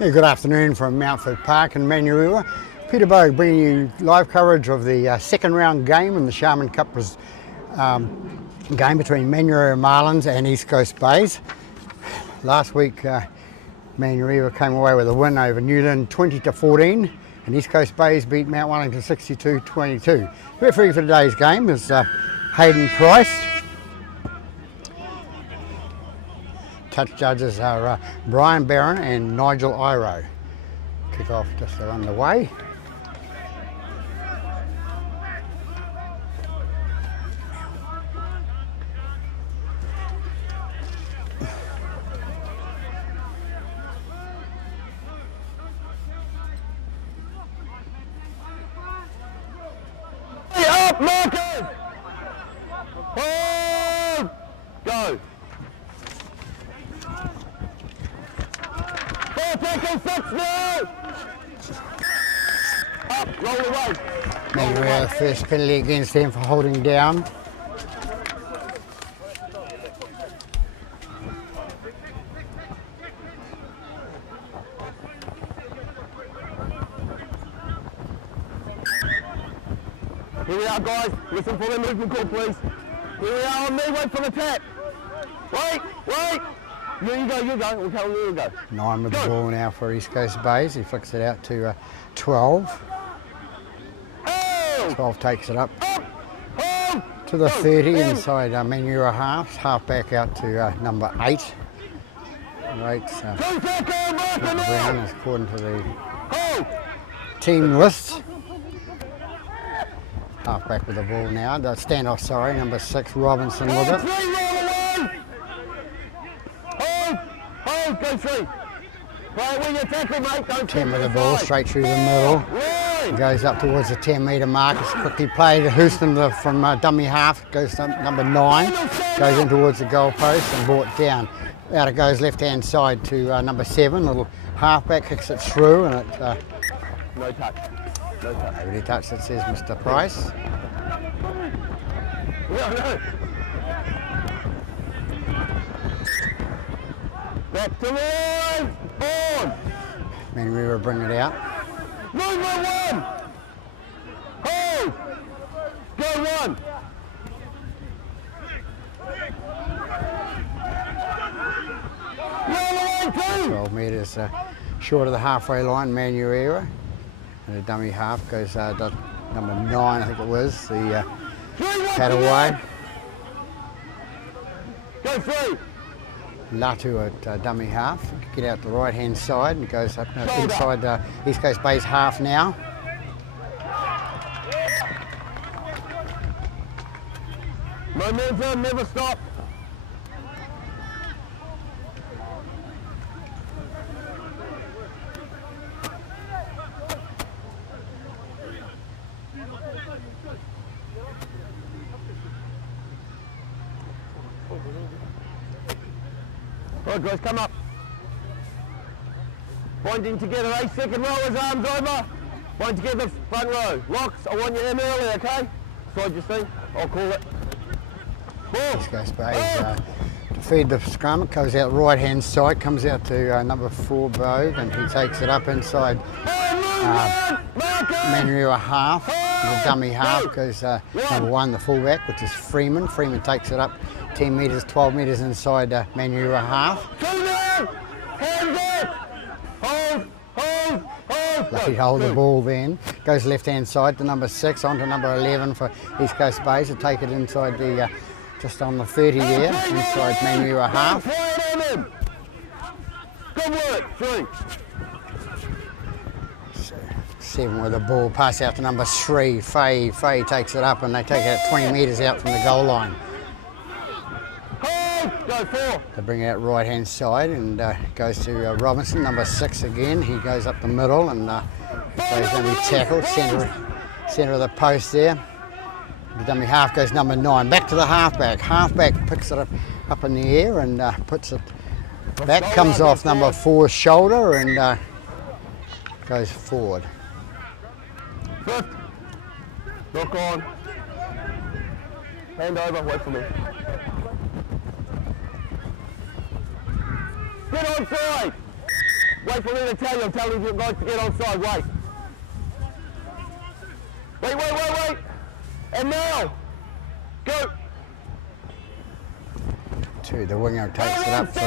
Yeah, good afternoon from Mountford Park in Manurewa. Peter Bogue bringing you live coverage of the second round game in the Sharman Cup game between Manurewa Marlins and East Coast Bays. Last week Manurewa came away with a win over Newland 20-14 and East Coast Bays beat Mount Wellington 62-22. Referee for today's game is Hayden Price. Touch judges are Brian Barron and Nigel Iro. Kick-off just underway. Up, Marcus! Hold! Go! 4 tackle 6 now! Up, roll away! Manurewa, first penalty against them for holding down. Here we are, guys. Listen for the movement call, please. Here we are on me. Wait for the tap. Wait. You go. Okay, you go. 9 with the ball now for East Coast Bays. He flicks it out to 12. 12 takes it up to the 30 inside Manurewa half back out to number 8. Rates Brown is according to the team list. Half back with the ball now. The standoff, sorry, number 6 Robinson with it. Hold, go 3. Right, when you tackle, mate, go 10 with the ball, straight through the middle. Goes up towards the 10-metre mark. It's quickly played. Houston from dummy half. Goes to number 9. Goes in towards the goal post and brought down. Out it goes left-hand side to number 7. Little halfback kicks it through and it... No touch. Nobody touched it, says Mr. Price. No. Back to line. On. Manurewa bring it out. Movement 1. Hold. Go 1. Line 2. 12 metres short of the halfway line, Manurewa. And the dummy half goes to number 9, I think it was, the Cataway. Go 3. Latu at dummy half. Get out the right hand side and goes up inside East Coast Bays half now. Momentum, never stop. Right, guys, come up. Binding together, second row as arms over. Bind together, front row. Locks, I want you in early, okay? Slide your seat, I'll call it. Ball. East Coast Bays to feed the scrum. It goes out right hand side, comes out to number 4 Bogue, and he takes it up inside Manurewa half. The dummy half goes number 1, the fullback, which is Freeman. Freeman takes it up 10 metres, 12 metres inside Manurewa half. Lucky to hold the ball then. Goes left hand side to number 6, on to number 11 for East Coast Bays to take it inside the, just on the 30 there, inside Manurewa half. Good work, 3. 7 with the ball, pass out to number 3, Faye. Faye takes it up and they take it 20 metres out from the goal line. Go 4. They bring it out right hand side and goes to Robinson, number 6 again. He goes up the middle and goes going to be tackled, centre of the post there. The dummy half goes number 9, back to the halfback. Halfback picks it up in the air and puts it back, comes off number 4's shoulder and goes forward. 5th. Lock on. Hand over, wait for me. Get onside. Wait for me to tell you. I'm telling you guys to get onside. Wait. Wait. And now. Go. The winger takes it up for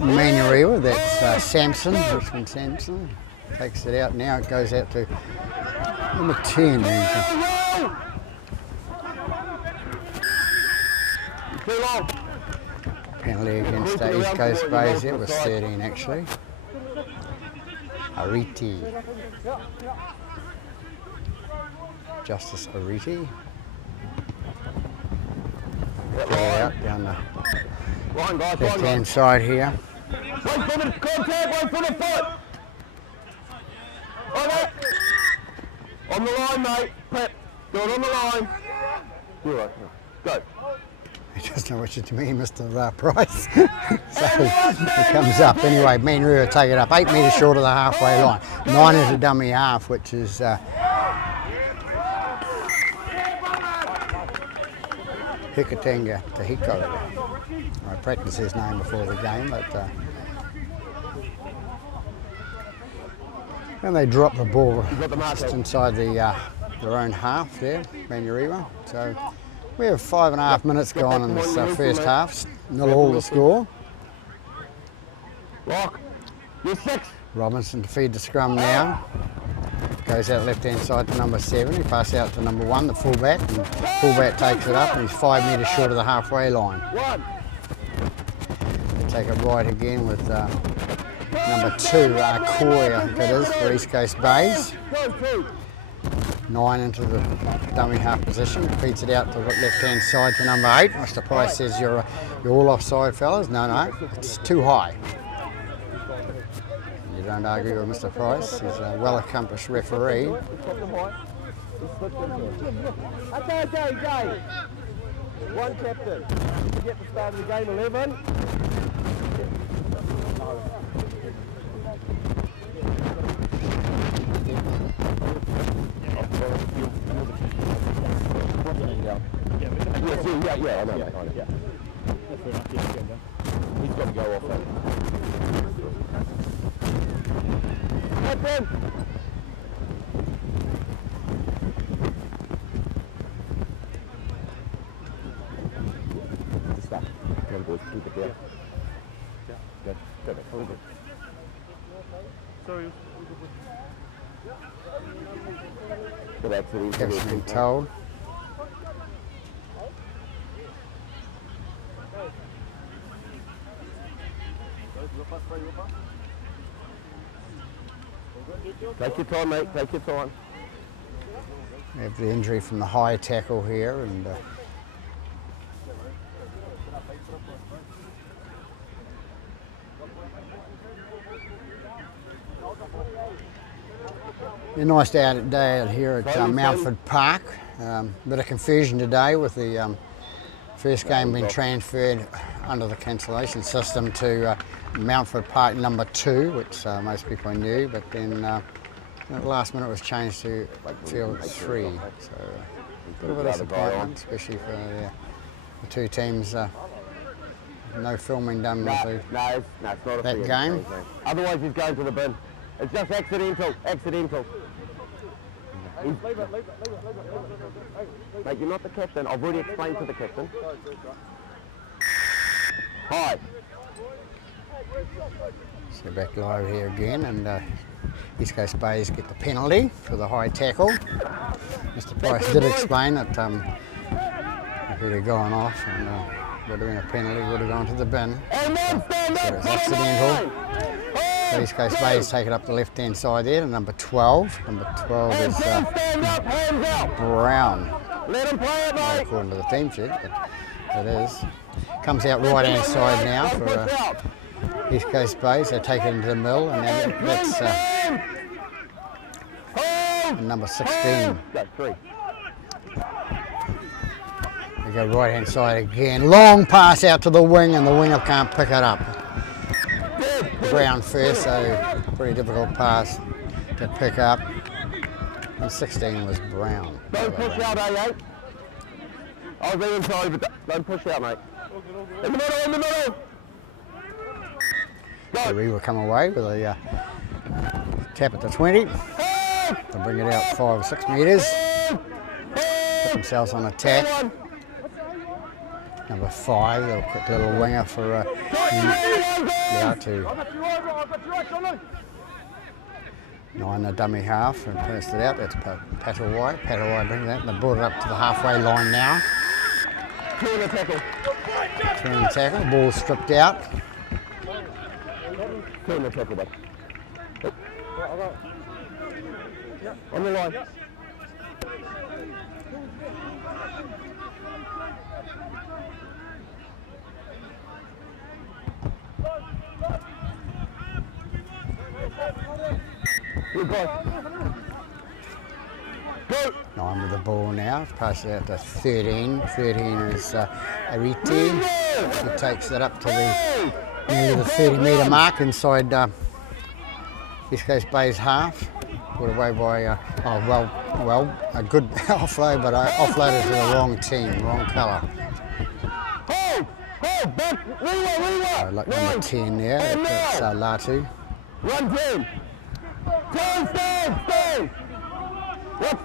Manurewa. That's Samson, Richmond Samson. Takes it out now. It goes out to number 10. Too long. Penalty against East Coast Bays. It was 13 actually. Ariti. Justice Ariti. Out down the left-hand side here. Wait for the contact, wait for the foot. Okay. On the line, mate. Pep, do it on the line. You're right. Go. He doesn't know what you to me, Mr. Price. So it comes up. Anyway, Manurewa take it up 8 metres short of the halfway line. 9 is a dummy half, which is Hikatenga Tahiko. I practiced his name before the game, but and they drop the ball just inside their own half there, Manurewa. So we have 5.5 minutes gone in this first half. 0-0 the score. Lock. You're 6. Robinson to feed the scrum now. Goes out left-hand side to number 7. He passes out to number 1, the fullback, and fullback takes it up, and he's 5 metres short of the halfway line. They take it right again with number 2, Corey, I think it is, for East Coast Bays. 9 into the dummy half position, feeds it out to the left-hand side to number 8. Mr. Price says you're all offside, fellas. No, it's too high. You don't argue with Mr. Price. He's a well-accomplished referee. Okay, Jay. One captain. We get the start of the game 11. Yeah, I know. Yeah. He's got to go off that. Captain! Stop. Come on, boys. Keep it there. Go back. Hold it. Sorry. Captain's been told. Take your time, mate. Take your time. We have the injury from the high tackle here, and a nice day out here at Mountford Park. Bit of confusion today with the first game being transferred under the cancellation system to Mountford Park number 2, which most people knew, but then at the last minute it was changed to field 3. So a bit of a disappointment, especially for the two teams. No filming done with that game. Otherwise he's going to the bin. It's just accidental. Mate, you're not the captain. I've already explained to the captain. Hi. So back live here again, and East Coast Bays get the penalty for the high tackle. Mr. Price did explain that if he'd have gone off and would have been a penalty, would have gone to the bin. So it was accidental. So East Coast Bays take it up the left-hand side there to number 12. Number 12 is Brown. Let him play it, mate. According to the team sheet, but it is. Comes out right-hand side now for East Coast Bays. They take it into the mill, and that's number 16. They go right-hand side again. Long pass out to the wing, and the winger can't pick it up. Brown first, so pretty difficult pass to pick up. And 16 was Brown. Don't push out, A8. I was being sorry, but don't push out, mate. In the middle. Manurewa come away with a tap at the 20. They'll bring it out 5 or 6 metres. Put themselves on attack. Number 5, a quick little winger for to 9, the dummy half, and passed it out. That's Patawai. Patawai brings that, and they brought it up to the halfway line now. 2 in the tackle. 2 in the tackle, ball stripped out. 2 in the tackle, bud. On the line. Good boy. Go. 9 with the ball now, pass it out to 13. 13 is Ariti. He takes it up to nearly the 30-metre mark inside East Coast Bay's half. Put away by, a good offload, but I offloaded to the wrong team, wrong colour. Like number 10 there, that's Latu. Run team. Stay.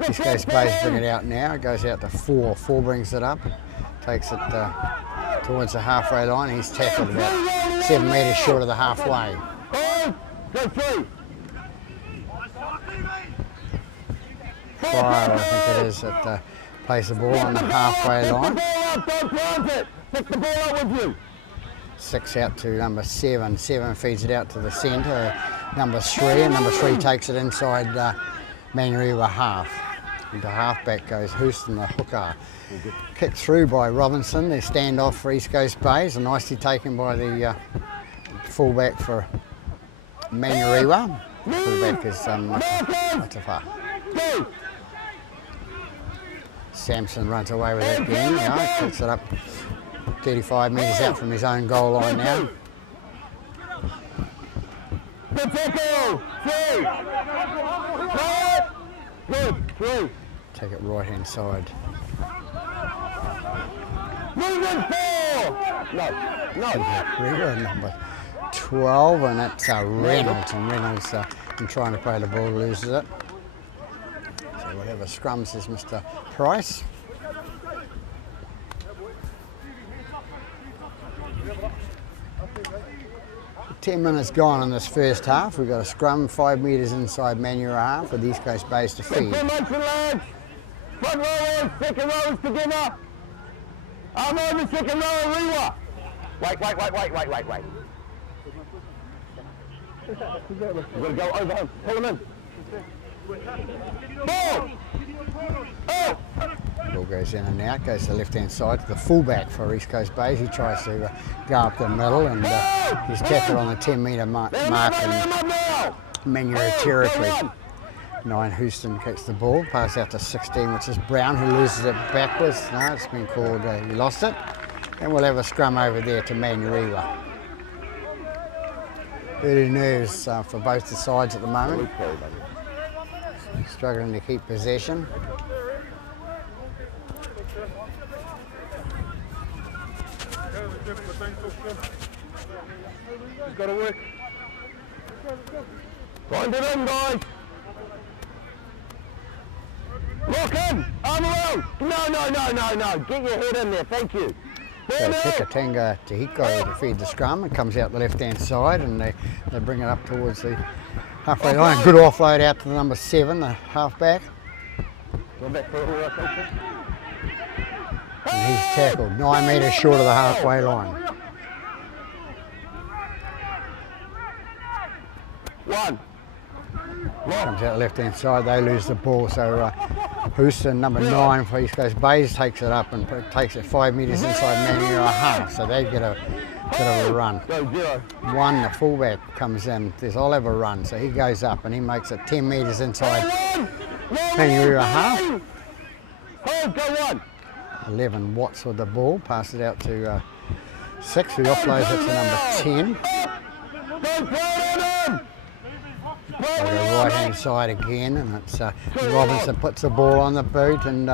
East Coast Bay's bring it out now, it goes out to 4. 4 brings it up, takes it towards the halfway line. He's tackled about 7 metres short of the halfway. Go 3. 5, I think it is, that plays the ball on the halfway line. Don't plant it. Pick the ball up with you. 6 out to number 7. 7 feeds it out to the centre. Number 3, and number 3 takes it inside Manurewa half. Into halfback goes Houston, the hooker. Kicked through by Robinson. They stand off for East Coast Bays, and nicely taken by the fullback for Manurewa. Fullback is Matafa. Sampson runs away with it again. Kicks it up 35 metres out from his own goal line now. Good tackle. 3. Good. 3. Take it right hand side. Movement 4. No. River number 12, and that's Reynolds. And Reynolds, in trying to play the ball, loses it. So we'll have a scrum, says Mr. Price. 10 minutes gone in this first half. We've got a scrum 5 metres inside Manurewa half with East Coast Bays to feed. Front rowers, second rowers together. I'm on the second row, Rewa. Wait. We've got to go over him. Pull him in. Ball! Oh! Ball goes in and out, goes to the left-hand side to the fullback for East Coast Bays. He tries to go up the middle, and he's tackled on the 10-metre mark in Manurewa territory. 9, Houston kicks the ball, pass out to 16, which is Brown, who loses it backwards. No, it's been called, he lost it. And we'll have a scrum over there to Manurewa. Early nerves for both the sides at the moment. Struggling to keep possession. He's got to work. Find it in, guys. Lock in. Arm around. No. Get your head in there. Thank you. So Tikatanga Tehiko to feed the scrum. It comes out the left-hand side, and they bring it up towards the halfway line. Good offload out to the number 7, the halfback. And he's tackled 9 metres short of the halfway line. 1. Comes out the left-hand side, they lose the ball, so Houston, number 9 for East Coast Bays, takes it up and takes it 5 metres inside Manurewa half, so they get a bit of a run. 1, the fullback comes in, there's Oliver run, so he goes up and he makes it 10 metres inside Manurewa half. 11, Watts with the ball, pass it out to 6, who offloads it to number 10. They go right hand side again, and it's Robinson puts the ball on the boot and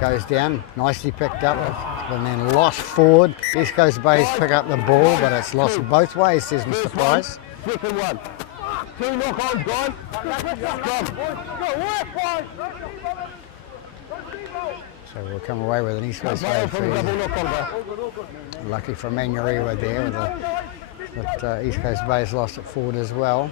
goes down, nicely picked up. and then lost forward. East Coast Bays pick up the ball, but it's lost both ways, says Mr. Price. Second one. 2 knock-ons, guys. So we'll come away with an East Coast Bays field. Lucky for Manurewa there, but East Coast Bays lost it forward as well.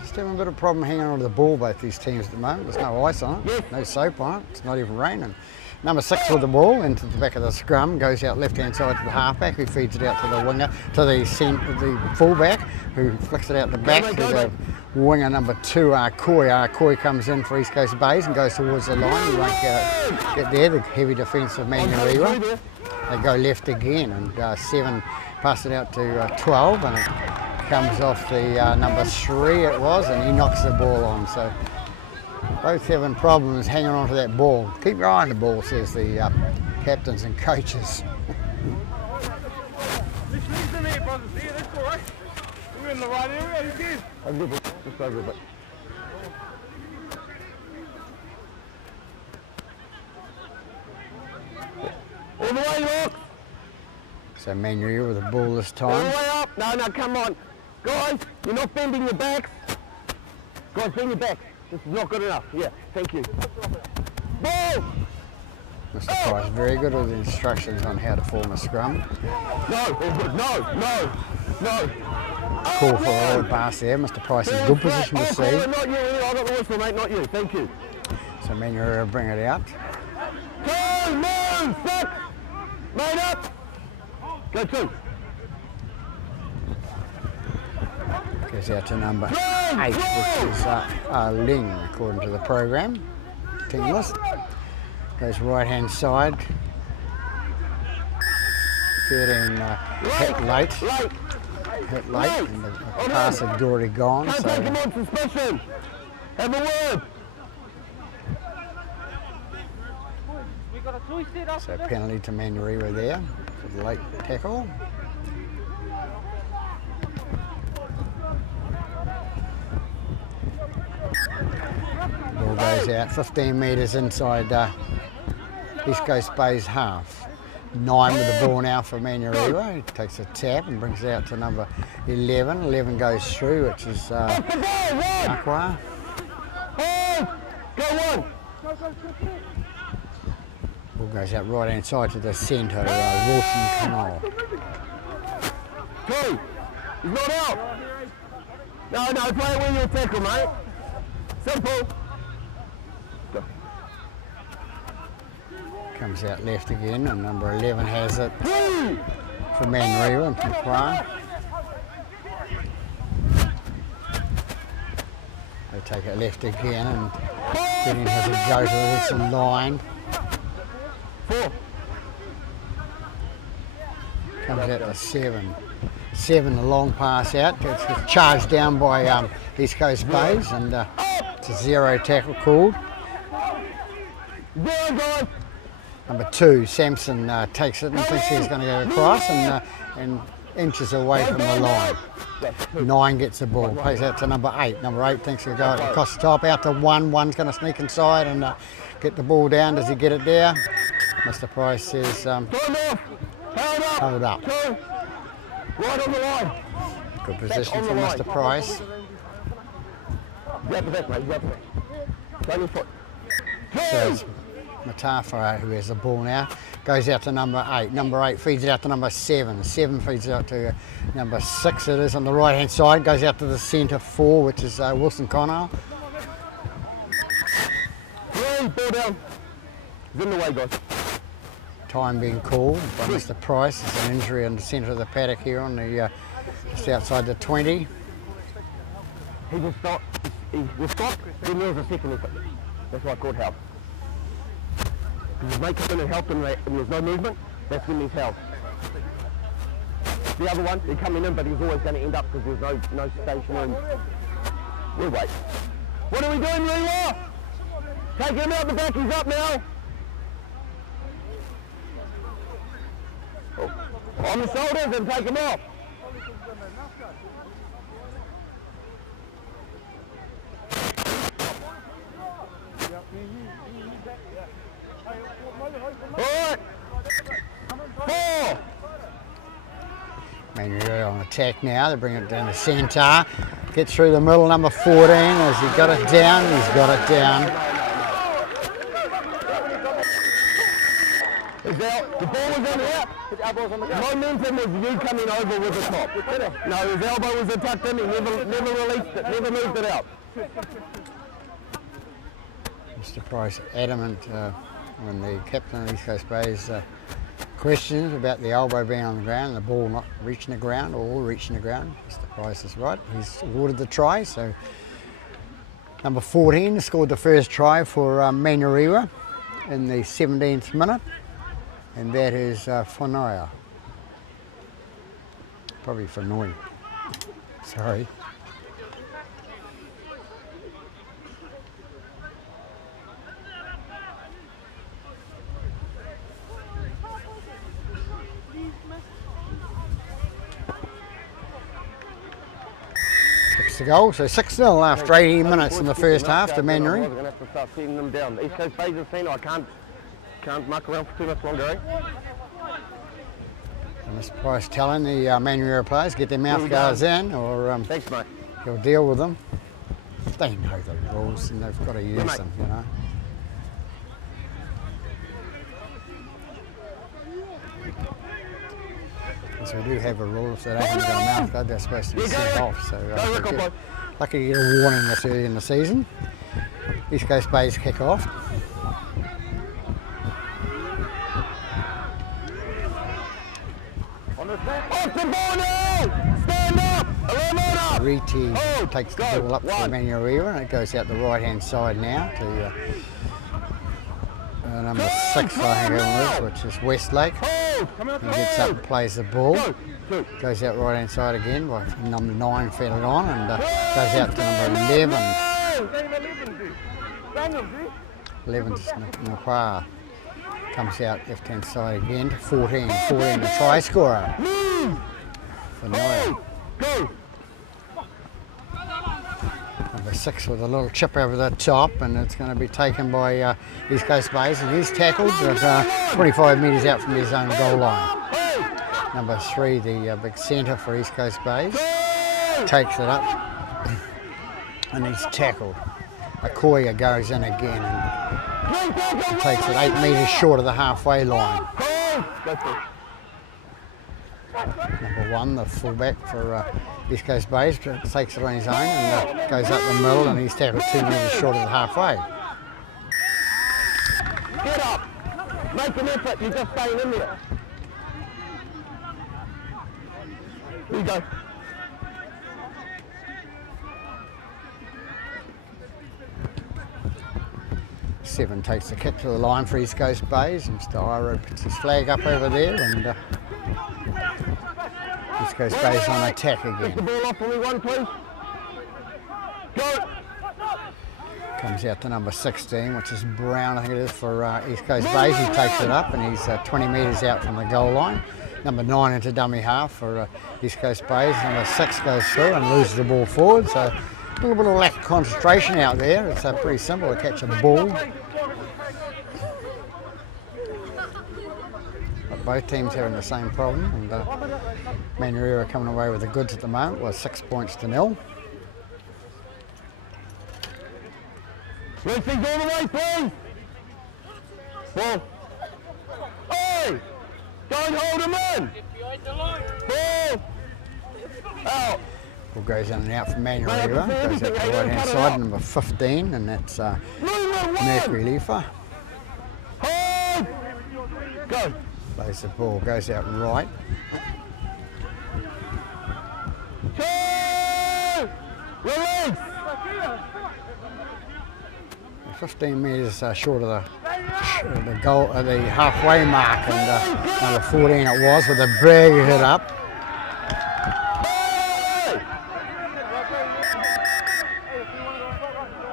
Just having a bit of problem hanging on to the ball, both these teams at the moment. There's no ice on it, no soap on it, it's not even raining. Number 6 with the ball into the back of the scrum, goes out left-hand side to the halfback, who feeds it out to the winger, to the fullback, who flicks it out the back to the winger number 2, Arkoi. Arkoi comes in for East Coast Bays and goes towards the line. He won't get there, the heavy defence of Manurewa. They go left again, and 7 pass it out to 12, and it comes off the number 3 it was, and he knocks the ball on. So both having problems hanging on to that ball. Keep your eye on the ball, says the captains and coaches. We're in the right area, you good? Just over a bit. All the way, look! So Manurewa with the ball this All the time. way up! No, come on. Guys, you're not bending your backs. Guys, bend your backs. This is not good enough. Yeah, thank you. Ball! Mr. Price, very good with the instructions on how to form a scrum. No, all good. No. Call for a roll pass there. Mr. Price in good position to see. Not you, I got the whistle, mate, not you. Thank you. So Manurewa bring it out. 2, move, 6. Made up. Go 2. Goes out to number 8, which is Ling, according to the program. Team list. Goes right-hand side. 13 hit late. Hit late, and the pass had already gone. Can't take him on suspicion. Have a word. So penalty to Manurewa there for the late tackle. Ball goes out 15 metres inside East Coast Bays half. 9 with the ball now for Manurewa. He takes a tap and brings it out to number 11. 11 goes through, which is Aqua. Go 1. Ball goes out right hand side to the centre, Wilson Connell. 2. He's not out. No, play it when you tackle, mate. Simple. Comes out left again, and number 11 has it for Manurewa and McQuarrie. They take it left again, and Gideon has a go to the Wilson line. 4. Comes out to 7. 7, a long pass out. Gets charged down by East Coast Bays, and it's a 0 tackle called. 0, guys. Number 2, Sampson takes it and thinks he's going to go across, and inches away from the line. 9 gets the ball, plays out to number 8. Number 8 thinks he'll go across the top, out to 1. 1's going to sneak inside and get the ball down. Does he get it there? Mr. Price says, hold up. 2. Right on the line. Good position for Mr. Price. Grab the back, mate. Grab the back. Turn your foot. So it's Matafa who has the ball now. Goes out to number 8. Number 8 feeds it out to number 7. 7 feeds it out to number 6. It is on the right hand side. Goes out to the centre 4, which is Wilson Connell. 3, ball down. He's in the way, guys. Time being called by Mr. Price. It's an injury in the centre of the paddock here on the just outside the 20. He will stop. He will stop. Then there's a second effort. That's why I called help. Because his mate comes in and helped him and there's no movement. That's when he's held. The other one, they're coming in, but he's always going to end up because there's no station in. We'll wait. What are we doing, Lewa? Take him out the back. He's up now. On the shoulders and take him off. Manurewa on attack now. They bring it down the centre. Get through the middle, number 14. Has he got it down? He's got it down. The ball was in here. Momentum was you coming over with the top. No, his elbow was tucked in. He never released it, never moved it out. Mr. Price adamant when the captain of East Coast Bay's questions about the elbow being on the ground and the ball not reaching the ground, or all reaching the ground. Mr. Price is right. He's awarded the try. So number 14 scored the first try for Manurewa in the 17th minute, and that is Whanaia. Probably Whanoi. Sorry. To go, so 6-0 after 18 minutes in the first half to Manurewa. We're going to have to start setting them down. East Coast Bay's a scene. I can't muck around for too much longer, eh? And Mr. Price telling the Manurewa players get their mouth guards in, or Thanks, mate. he'll deal with them. They know the rules and they've got to use them, you know. So we do have a rule, if they don't have a mouth guard, they're supposed to be sent off. So lucky to get a warning this early in the season. East Coast Bay's kick off. Off the ball now! Stand up! 11 up! Riti takes the ball up for Manurewa, and it goes out the right hand side now to number 6, I think it was, which is Westlake. He gets up and plays the ball. Goes out right hand side again by number 9 fed it on, and goes out to number 11. 11 is Nakwa. Comes out left hand side again to 14. 14 the try scorer. Whanaia. Number 6 with a little chip over the top, and it's going to be taken by East Coast Bays, and he's tackled at 25 metres out from his own goal line. Number 3, the big centre for East Coast Bays, takes it up, and he's tackled. Akoya goes in again and takes it 8 metres short of the halfway line. Number 1, the fullback for East Coast Bays, takes it on his own and goes up the middle, and he's tackled 2 metres short of the halfway. Get up! Make an effort, you're just staying in there. Here you go. Seven takes the kick to the line for East Coast Bays, and Mr. Iro puts his flag up over there, and East Coast Bays on attack again. Take the ball off for me, 1, please. Go! Comes out to number 16, which is Brown, I think it is, for East Coast Bays. He takes it up, and he's 20 metres out from the goal line. Number 9 into dummy half for East Coast Bays. Number 6 goes through and loses the ball forward, so a little bit of lack of concentration out there. It's pretty simple to catch a ball. But both teams having the same problem, and Manurewa coming away with the goods at the moment with 6 points to 0. Racing's all the way, please! Ball. Hey! Don't hold him in! Ball! Out! Ball goes in and out from Manurewa, goes out to the right hand side, number 15, and that's Mercury Leafer. Hold! Go! Plays the ball, goes out right. 2! Release! 15 metres short of the goal, the halfway mark, and number 14 it was with a big hit up.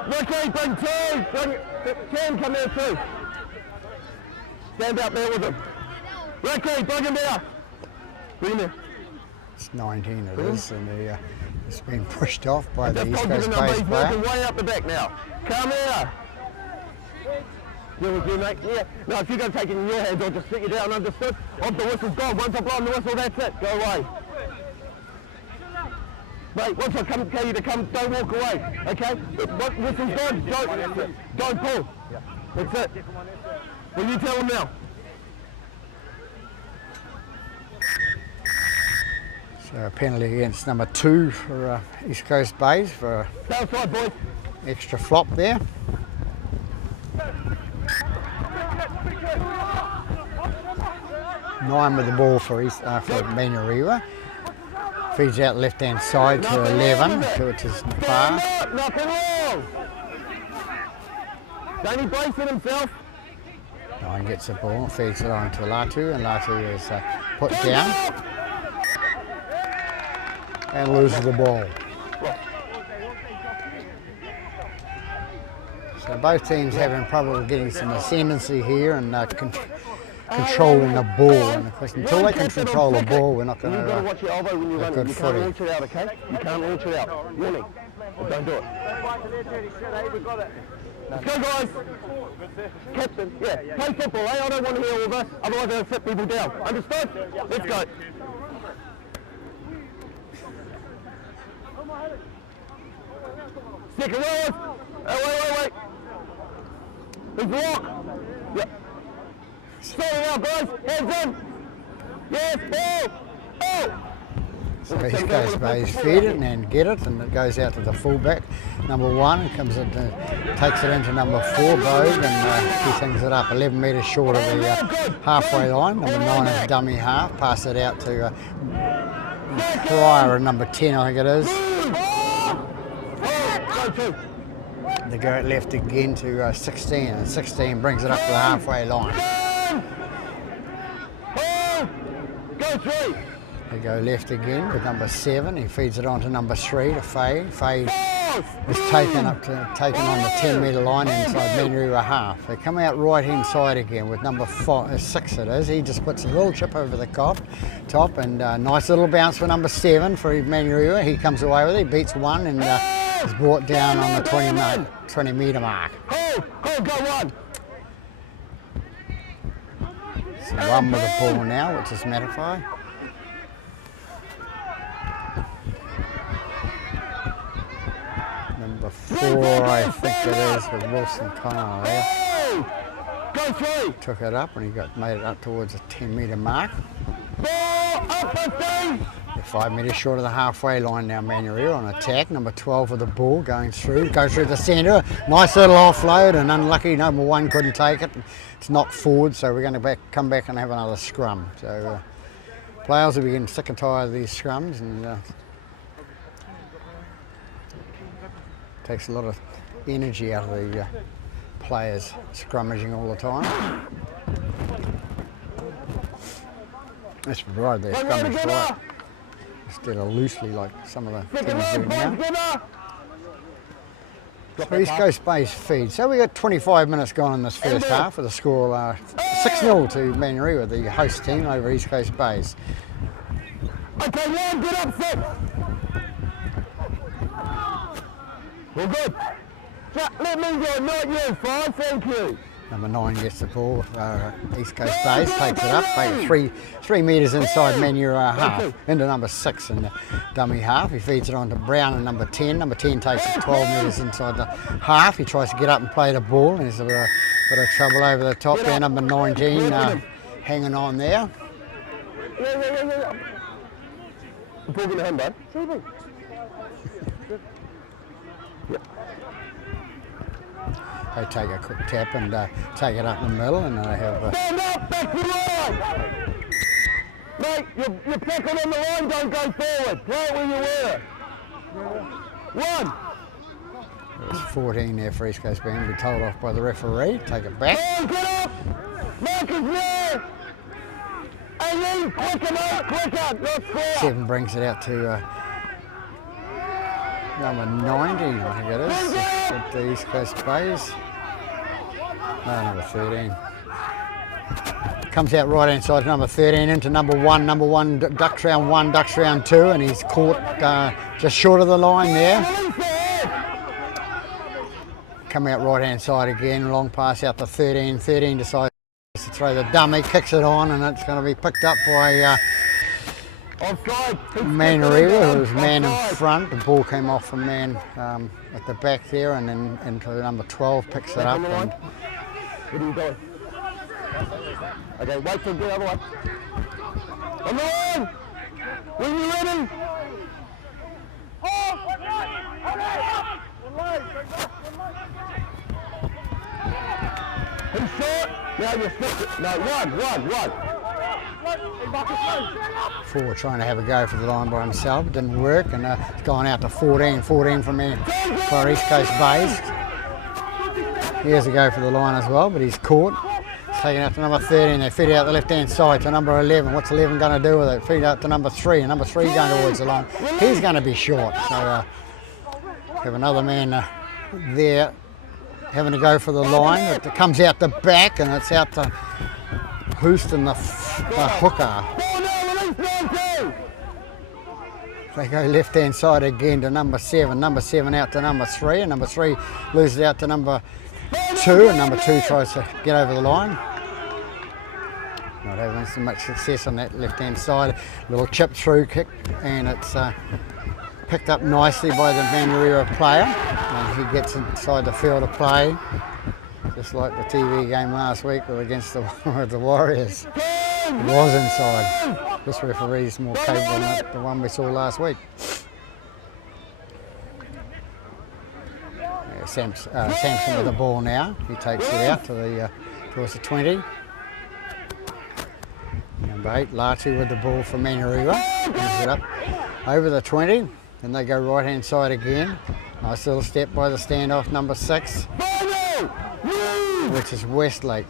Ricky, bring 2! Bring 10, come there too. Stand out there with him. Ricky, bring him down. Bring him there. It's 19 it is, and it's been pushed off by the East Coast He's Bays player. working way up the back now. Come here. Deal with you, mate. Yeah. No, if you're going to take it in your hands, I'll just sit you down, understood? Off the whistle's gone. Once I blow the whistle, that's it. Go away. Mate, once I tell you to come, don't walk away, okay? Whistle's gone, don't pull. That's it. Will you tell them now? So a penalty against number 2 for East Coast Bays for Outside, boys. extra flop there. Nine with the ball for Manurewa. Feeds out left hand side to 11, which is far. Nothing wrong. Don't he brace it himself? Nine gets the ball, feeds it on to Latu, and Latu is put down and loses the ball. So both teams having trouble getting some ascendancy here and controlling the ball. And of course, until they can control the ball, we're not going to watch your elbow when you run. good You can't footy. launch it out, okay? You can't launch it out. Warning. Don't do it. Let's go, guys. Captain, yeah. Play football, eh? I don't want to hear all this. Otherwise, I'll set people down. Understood? Let's go. Second word. Wait. Who's the lock? Yeah. Starting out, guys. Hands in. Yes, ball. Ball. So East Coast Bays feed it and then get it, and it goes out to the fullback, number 1, and comes in, takes it into number 4, Bogue, and he things it up 11 metres short of the halfway line. Number 9 is dummy half, pass it out to Pryor, and number 10 I think it is. They go left again to 16, and 16 brings it up to the halfway line. Go 3. They go left again with number 7. He feeds it on to number 3 to Fade. Fade is taken on the 10 metre line inside Manurewa half. They come out right hand side again with number 6 it is. He just puts a little chip over the top and nice little bounce for number 7 for Manurewa. He comes away with it, he beats 1 and is brought down on the 20 metre mark. Go 1. So 1 with the ball now, which is Mattify. Number 4, I think it is, with Wilson Connor there. Go 3. Took it up and he made it up towards the 10 metre mark. Ball up 15. They're 5 metres short of the halfway line now, Manurewa on attack. Number 12 with the ball going through, goes through the centre. Nice little offload, and unlucky number 1 couldn't take it. It's knocked forward, so we're going to come back and have another scrum. So players will be getting sick and tired of these scrums, and takes a lot of energy out of the players scrummaging all the time. That's right, they're scrummaging right. Instead of loosely like some of the teams do now. So East Coast Bays feed. So we got 25 minutes gone in this first half with the score 6-0 to Manurewa, the host team over East Coast Bays. Okay, Ron, get up 6. We're good. Let me go, not you, 5, thank you. Number 9 gets the ball, East Coast Bays takes it up, 3 metres inside Manurewa half, into number 6 in the dummy half. He feeds it on to Brown and number 10. Number 10 takes it 12 metres inside the half. He tries to get up and play the ball, and there's a bit of trouble over the top there. Number 19 hanging on there. Yeah. I'm talking to him, bud. They take a quick tap and take it up the middle, and they have. Stand up, back to the line! Mate, you're tackled on the line, don't go forward. Play it where you were. 1. There's 14 there for East Coast Band. Be told off by the referee. Take it back. Get up! Mark is there! And then quicker, not score! 7 brings it out to number 19, I think it is, at the East Coast Bays. No, number 13. Comes out right hand side to number 13 into number 1. Number 1 ducks round 1, ducks round 2, and he's caught just short of the line there. Come out right hand side again, long pass out to 13. 13 decides to throw the dummy, kicks it on, and it's going to be picked up by Offside. Manurewa, who was man in front. The ball came off a man at the back there, and then into number 12 picks it up. And What are you doing? Okay, wait till the other one. On the line! When you ready? He's short. Now you're stuck. No, one. Four trying to have a go for the line by himself. It didn't work, and it's gone out to 14. 14 from me for East Coast Bays. He has a go for the line as well, but he's caught. It's taken out to number 13. They feed out the left-hand side to number 11. What's 11 going to do with it? Feed out to number 3, and number 3 going towards the line. He's going to be short. So have another man there having to go for the line. It comes out the back, and it's out to Houston, the hooker. They go left-hand side again to number 7. Number 7 out to number 3, and number 3 loses out to number 2, and number 2 tries to get over the line. Not having so much success on that left-hand side. Little chip through kick, and it's picked up nicely by the Manurewa player, and he gets inside the field of play, just like the TV game last week against the Warriors. It was inside. This referee's more capable than the one we saw last week. Yeah, Sampson with the ball now. He takes it out to towards the 20. Number 8, Latu with the ball for Manurewa. Brings it up over the 20. Then they go right hand side again. Nice little step by the standoff, number 6, which is Westlake.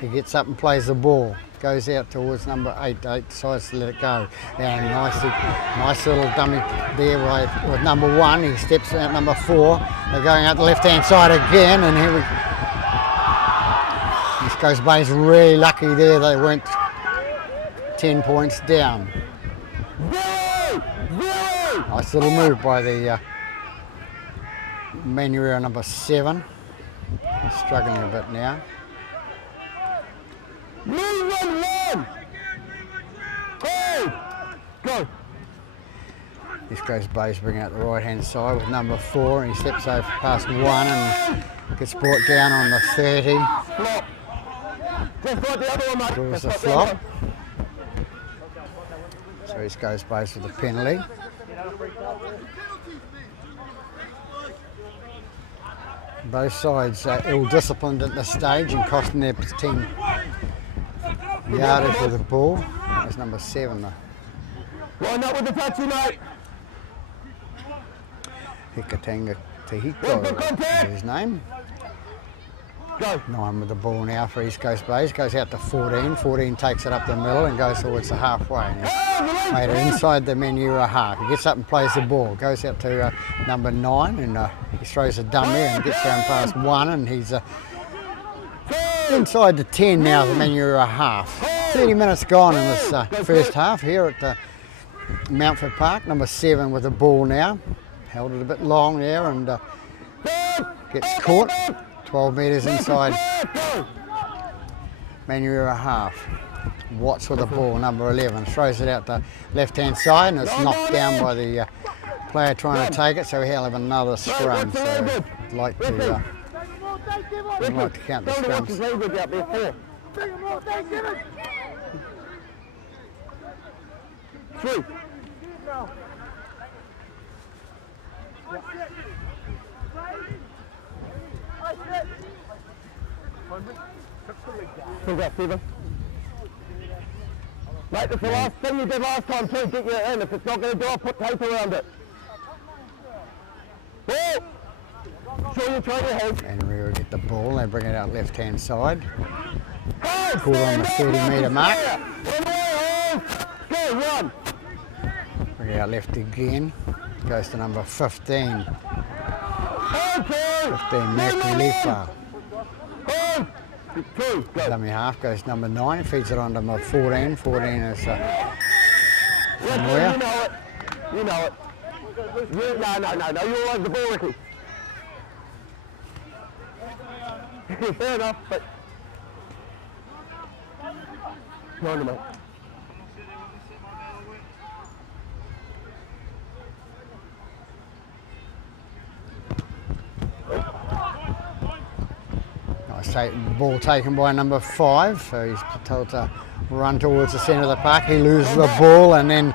He gets up and plays the ball. Goes out towards number 8. 8 decides to let it go. And nice little dummy there with number 1. He steps out number 4. They're going out the left hand side again, and here we East Coast Bay's really lucky there. They went 10 points down. Nice little move by the Manurewa number 7. He's struggling a bit now. Go. East Coast Bays bring out the right hand side with number 4, and he steps over past 1 and gets brought down on the 30. Flop. Just like the other one, mate. Draws the flop. So East Coast Bays with the penalty. Both sides are ill-disciplined at this stage and costing their team yardage with the ball. That's number 7 though. Line up with the touchy, mate. Hikatanga Tehiko is his name. Go. 9 with the ball now for East Coast Bays. Goes out to 14. 14 takes it up the middle and goes towards the halfway. And he's made it inside the Manurewa half. He gets up and plays the ball. Goes out to number 9, and he throws a dummy and gets down past 1, and he's inside the 10 now, the Manurewa half. 30 minutes gone in this first half here at Mountford Park. Number 7 with the ball now. Held it a bit long there and gets caught. 12 metres inside Manurewa half. Watts with the ball, number 11. Throws it out the left-hand side, and it's knocked down by the player trying to take it, so he'll have another scrum. So I'd like to count the scrums. 3. Still got 7. Mate, that's the last thing you did last time too, get you in. If it's not going to do it, put tape around it. Ball! Sure you try your head. And we'll get the ball, they bring it out left-hand side. Caught on the 30-metre mark. Go, 1. Bring it out left again. Goes to number 15. 15, Makilifa. Dummy half goes number 9, feeds it on number 14. 14 is somewhere. You know it. No, you're all over the ball, Ricky. Fair enough, but... Go on, mate. Ball taken by number 5, so he's told to run towards the centre of the park. He loses the ball, and then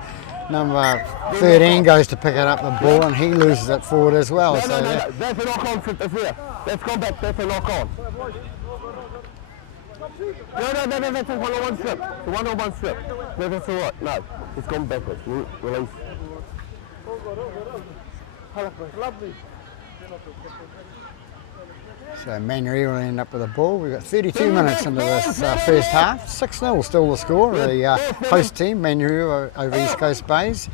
number 13 goes to pick it up the ball, and he loses it forward as well. No, So no, no, that- no. That's a knock on that's there. Let's go back, that's a knock on. No, that's a one-on-one strip. It's a one-on-one strip. No, that's all right. No, it's gone backwards. Release. So Manurewa will end up with the ball. We've got 32 minutes into this first half. 6-0 still the score. The host team, Manurewa over East Coast Bays,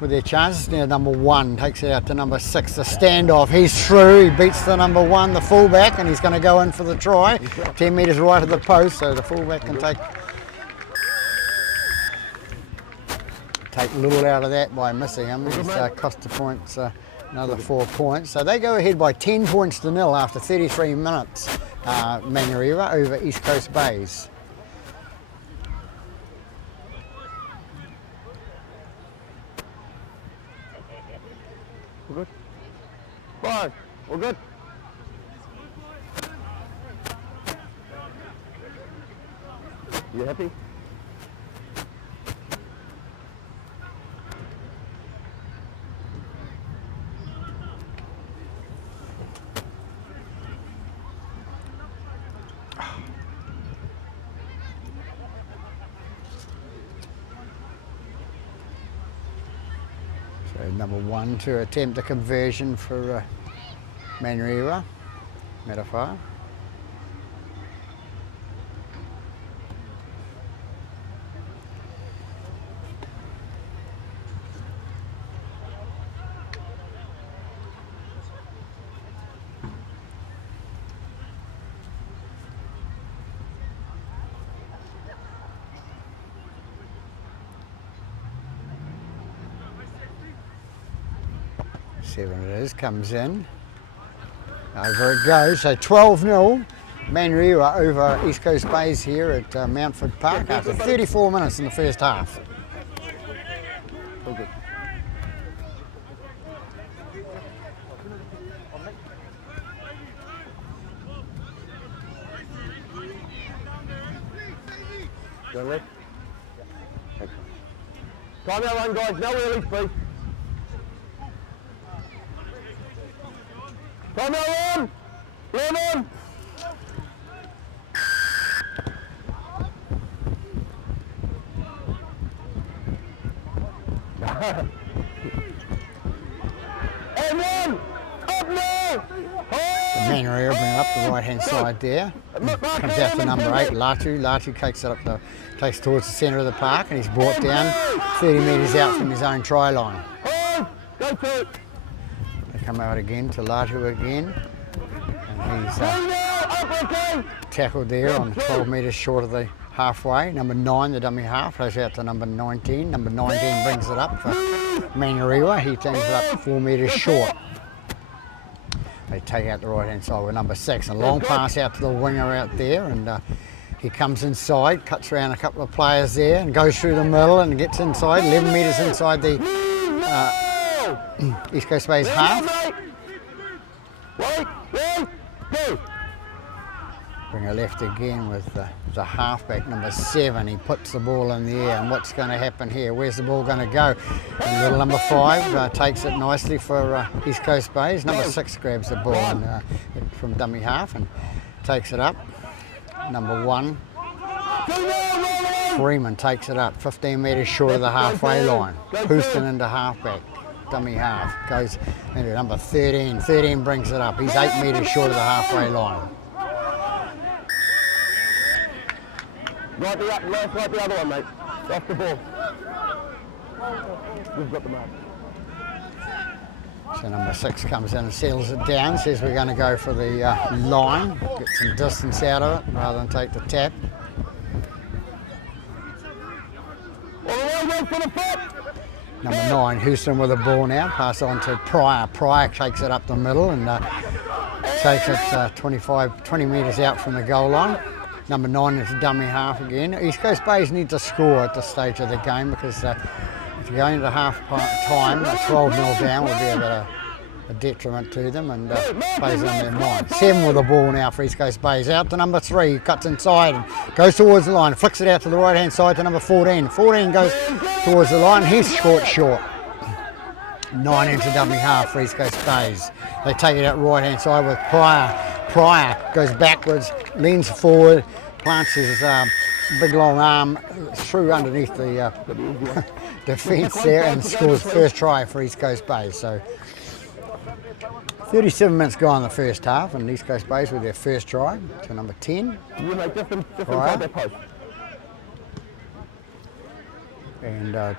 with their chances. Now number 1 takes it out to number 6. The standoff, he's through. He beats the number 1, the fullback, and he's going to go in for the try. 10 metres right of the post, so the fullback can take little out of that by missing him. He's cost the points. Another 4 points. So they go ahead by 10 points to 0 after 33 minutes, Manurewa over East Coast Bays. We're good. 5. We're good. You happy? So number 1 to attempt a conversion for Manurewa, Metaphor. Seven it is, comes in. Over it goes. So 12-0, Manurewa over East Coast Bays here at Mountford Park after 34 minutes in the first half. All good. Go left. Time out run, guys. No wheelies, please. Time out run! Lemon! And one! Up now! Manurewa bring it up the right hand side there. Comes out to number 8, Latu. Latu takes it up takes towards the centre of the park, and he's brought down 30 metres out from his own try line. Go to it! They come out again to Latu again, and he's tackled there on 12 metres short of the halfway. Number 9, the dummy half, goes out to number 19. Number 19 brings it up for Manurewa. He brings it up 4 metres short. They take out the right hand side with number 6. A long pass out to the winger out there, and he comes inside, cuts around a couple of players there, and goes through the middle and gets inside, 11 metres inside the East Coast Bays half. Wait, go! Bring it left again with the halfback, number 7. He puts the ball in the air, and what's going to happen here? Where's the ball going to go? And little number 5 takes it nicely for East Coast Bays. Number 6 grabs the ball and, from dummy half and takes it up. Number 1, Freeman takes it up, 15 metres short of the halfway line. Houston into halfback, dummy half. Goes into number 13. 13 brings it up. He's 8 metres short of the halfway line. Right the other one, mate. Off the ball. We've got the mark. So number 6 comes in and settles it down, says we're going to go for the line, get some distance out of it rather than take the tap. All the way, for the foot! Number 9, Houston with the ball now, pass on to Pryor. Pryor takes it up the middle and takes it 20 metres out from the goal line. Number 9 is a dummy half again. East Coast Bays need to score at this stage of the game because if you're going into half time, 12-0 down would be a a detriment to them and plays on their mind. 7 with the ball now for East Coast Bays. Out to number 3, cuts inside and goes towards the line, flicks it out to the right hand side to number 14. 14 goes towards the line, he's short. 9 into dummy half for East Coast Bays. They take it out right hand side with Pryor. Pryor goes backwards, leans forward, plants his big long arm through underneath the defence there and scores first try for East Coast Bays. So 37 minutes gone in the first half, and East Coast Bays with their first try to number 10. And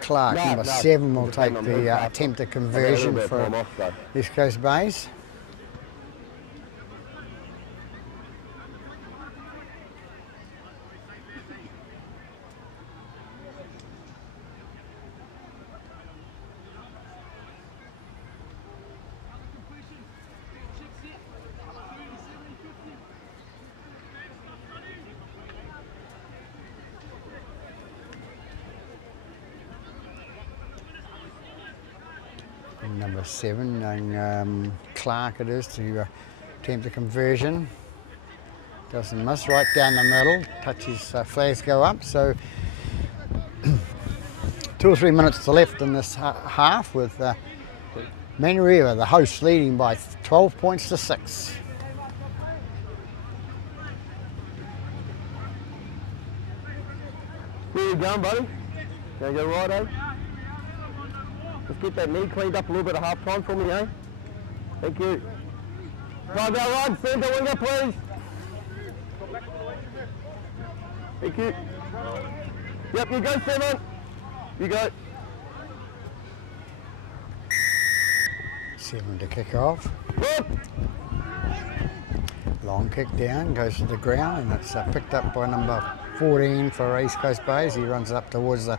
Clark, number 7, will take the attempted conversion for East Coast Bays. Number 7, and Clark it is to attempt the conversion. Doesn't miss, right down the middle, touches, flags go up. So 2 or 3 minutes to left in this half with Manurewa, the hosts, leading by 12 points to 6. Where you going, buddy? Gonna go right, eh? Let's get that knee cleaned up a little bit at half time for me, eh? Thank you. Right, go right, centre winger, please. Thank you. Yep, you go, 7. You go. 7 to kick off. Good. Long kick down, goes to the ground, and it's picked up by number 14 for East Coast Bays. He runs up towards the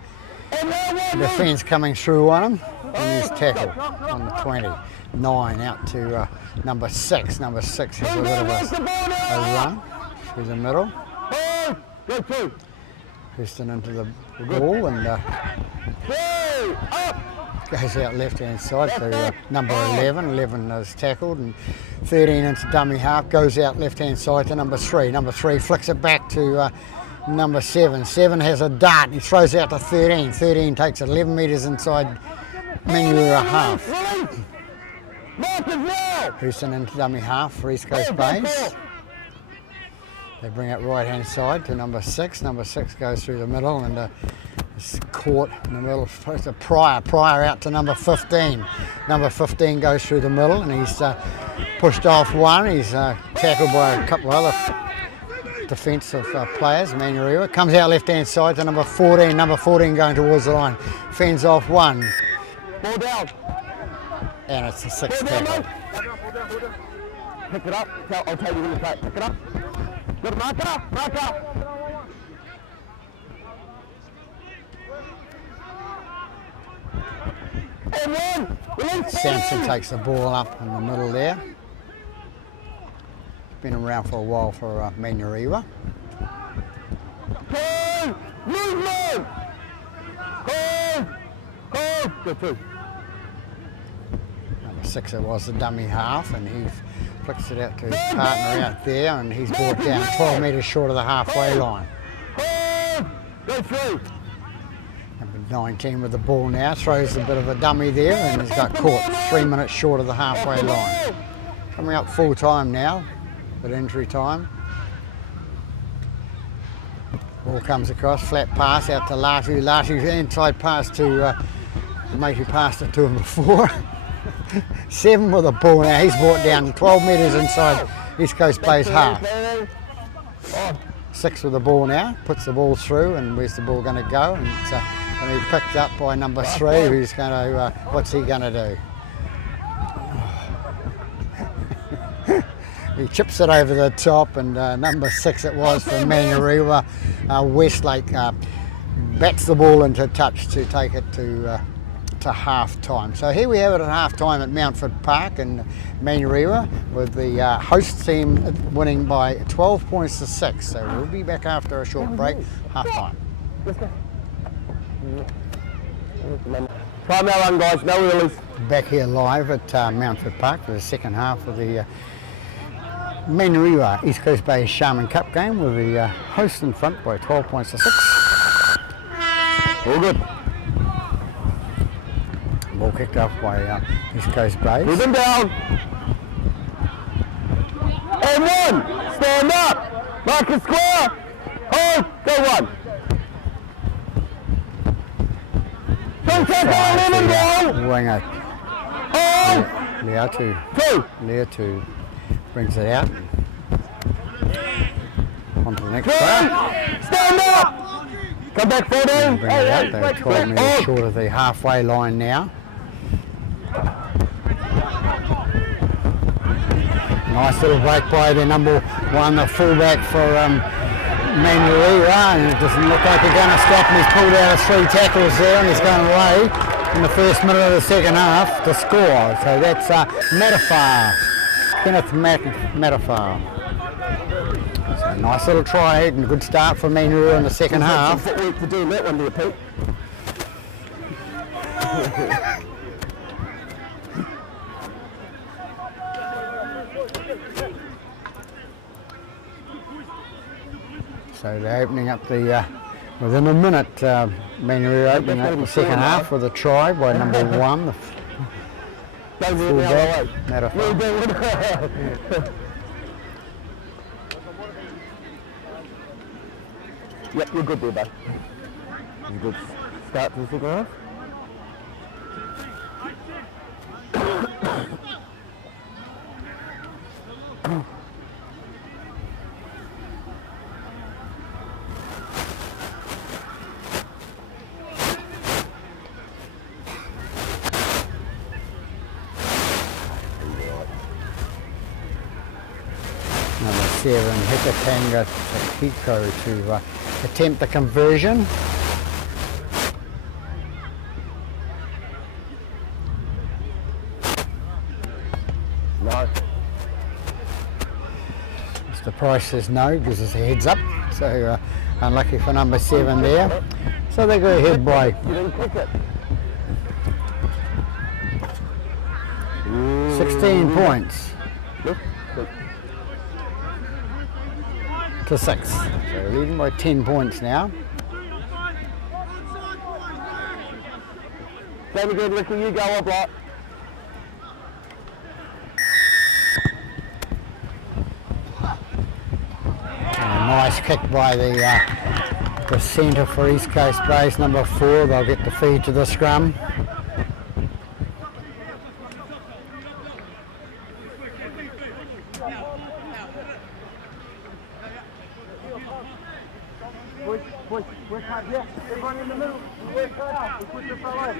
defence coming through on him, and he's tackled on the 20. 9 out to number 6. Number 6 has a bit of a run through the middle. Houston into the ball and goes out left hand side to number 11. 11 is tackled, and 13 into dummy half, goes out left hand side to number 3. Number 3 flicks it back to number 7. 7 has a dart and he throws out to 13. 13 takes it 11 metres inside Manurewa half. Houston into dummy half for East Coast Bays. They bring it right hand side to number 6. Number 6 goes through the middle and is caught in the middle. It's a Pryor. Pryor out to number 15. Number 15 goes through the middle and he's pushed off one. He's tackled by a couple of other defensive players. Manurewa comes out left hand side to number 14. Number 14 going towards the line. Fends off one. Ball down. And it's a 6 tackle. Pick it up. I'll tell you when to play. Pick it up. Good marker. Marker. And one. Sampson takes the ball up in the middle there. Been around for a while for Manurewa. Movement! Good 2. Number 6 it was the dummy half, and he flicks it out to his partner out there, and he's brought down 12 metres short of the halfway line. Go 3. Number 19 with the ball now, throws a bit of a dummy there, and he's got caught 3 minutes short of the halfway line. Coming up full time now, at injury time. Ball comes across, flat pass out to Latu. Latu's inside pass to the mate who passed it to him before. 7 with the ball now, he's brought down 12 metres inside East Coast Bays half. 6 with the ball now, puts the ball through, and where's the ball going to go? And it's going to be picked up by number 3, who's going to, what's he going to do? He chips it over the top, and number 6 it was for Manurewa. Westlake bats the ball into touch to take it to half time. So here we have it at half time at Mountford Park in Manurewa, with the host team winning by 12 points to 6. So we'll be back after a short break, half time. Time out run, guys, no earlies. Back here live at Mountford Park for the second half of the Manurewa East Coast Bay Sharman Cup game with the hosts in front by 12 points to 6. All good. Ball kicked off by East Coast Bay. Move them down. And one. Stand up. Marcus square. Hold. Go one. Don't take that lemon ball. Winger. Oh. Leatu brings it out. On to the next Three. player. Stand up. Come back 14. Bring it out. They're 12 metres short of the halfway line now. Nice little break by the number one, the fullback for Manurewa, and it doesn't look like they're going to stop, and he's pulled out of 3 tackles there, and he's going away in the first minute of the second half to score. So that's Matafar, Kenneth Matafar. So nice little try and a good start for Manurewa in the second half. For doing that one there, Pete. So they're opening up the, within a minute, Manurewa opening up the second half with a try by number one, the fullback, Matafar. Yep, you're good there, bud. It's a good start to the second half. Number 7, Hikatanga Takiko to attempt the conversion. No. Mr. Price says no, gives us a heads up. So unlucky for number 7 there. So they go ahead by You didn't kick it. 16 points Look. to 6. So leading by 10 points now. Same again, Ricky, you go up, lot. Nice kick by the centre for East Coast Base, number 4. They'll get the feed to the scrum. Work hard, yeah. Everyone in the middle. Work hard. We put your fellow.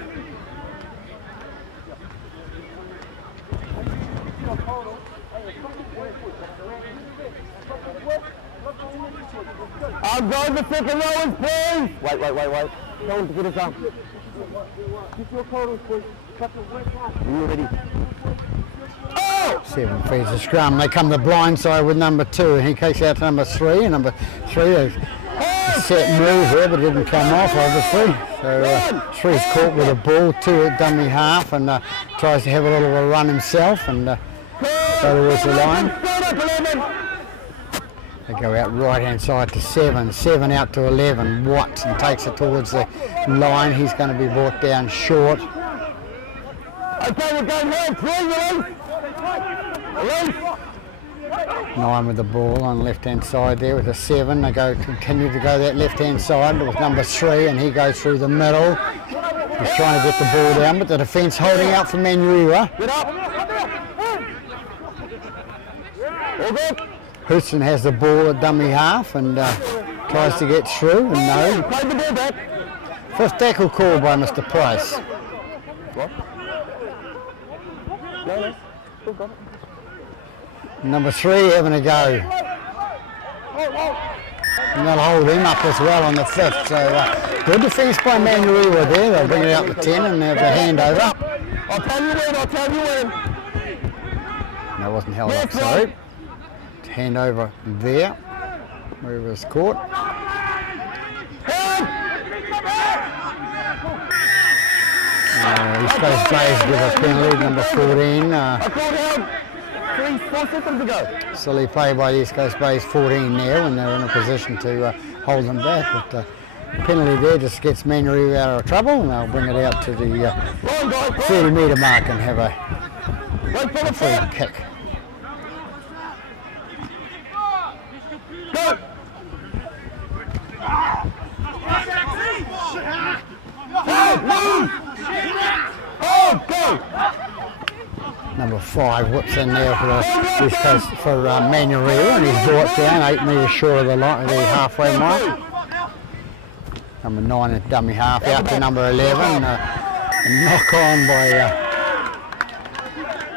I'm going to second rowers, please. Wait. No one to get us up. Get your photos, please. You ready? Oh! 7 feeds the scrum. They come the blind side with number 2, and he kicks out to number 3, and number 3 is a set move there, but it didn't come off, obviously. So 3's caught with a ball, 2 at dummy half, and tries to have a little of a run himself, and so towards the line. They go out right hand side to 7, 7 out to 11. Watson takes it towards the line. He's going to be brought down short. Okay, we're going home. 3, release. 9 with the ball on the left hand side there with a 7. They continue to go that left hand side with number 3, and he goes through the middle. He's trying to get the ball down, but the defence holding out for Manurewa. Get up. All good. Houston has the ball at dummy half and tries to get through, and no. Play the ball back. 5th tackle call by Mr. Price. What? No. Still got it. Number 3 having a go. And they'll hold him up as well on the 5th. So good defence by Manurewa there. They'll bring it out to 10 and have a handover. I'll tell you when. No, it wasn't held up, sorry. Handover there, where it was caught. East Coast Bays give a penalty, number 14. I called out 4 seconds ago. Silly play by East Coast Bays 14 now, and they're in a position to hold them back. But the penalty there just gets Manurewa out of trouble, and they'll bring it out to the 30-metre mark and have a free kick. Go! Oh, go! Number 5 whips in there for the East Coast for Manurewa, and he's brought down 8 metres short of the halfway mark. Number 9 at dummy half out to number 11. A knock on by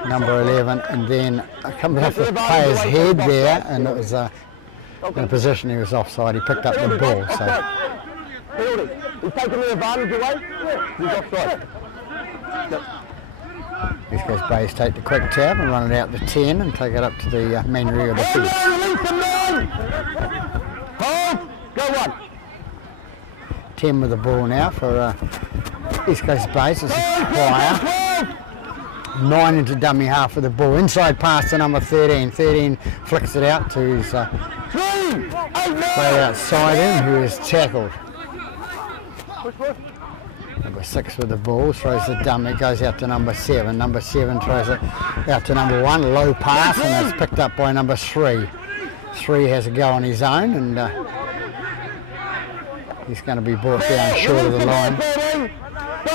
number 11, and then comes off the player's head there, and it was in a position he was offside. He picked up the ball. So. Penalty. He's taking the advantage away. He's offside. East Coast Bays take the quick tap and run it out to 10 and take it up to the Manurewa defence. Go one. 10 with the ball now for East Coast Bays. It's a flyer. 9 into dummy half with the ball. Inside pass to number 13. 13 flicks it out to his player outside him, who is tackled. Number 6 with the ball, throws the dummy, goes out to number 7. Number 7 throws it out to number 1, low pass, and it's picked up by number 3. 3 has a go on his own, and he's going to be brought down short of the line.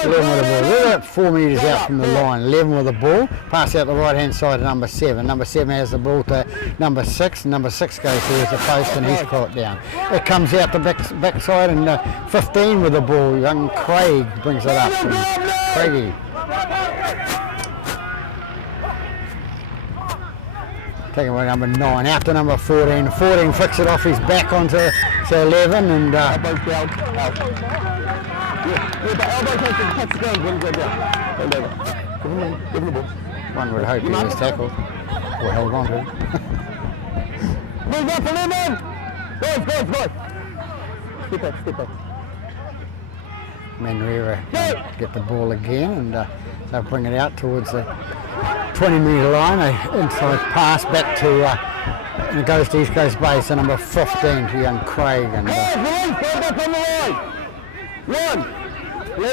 11 with the ball, we're about 4 metres out from the line. 11 with the ball, pass out the right hand side to number 7. Number 7 has the ball to number 6. Number 6 goes towards the post and he's caught down. It comes out the backside, and 15 with the ball. Young Craig brings it up. And Craigie. Taking away number 9, out to number 14. 14 flicks it off his back onto 11, and The elbow touch the ground when you go down. Hand over. Give him the ball. one would hope he was tackled or held on to. Move up and in! Guys. Step back. Manurewa get the ball again, and they'll bring it out towards the 20-metre line. An inside pass back to, and it goes to East Coast Bays, to number 15 to young Craig. And let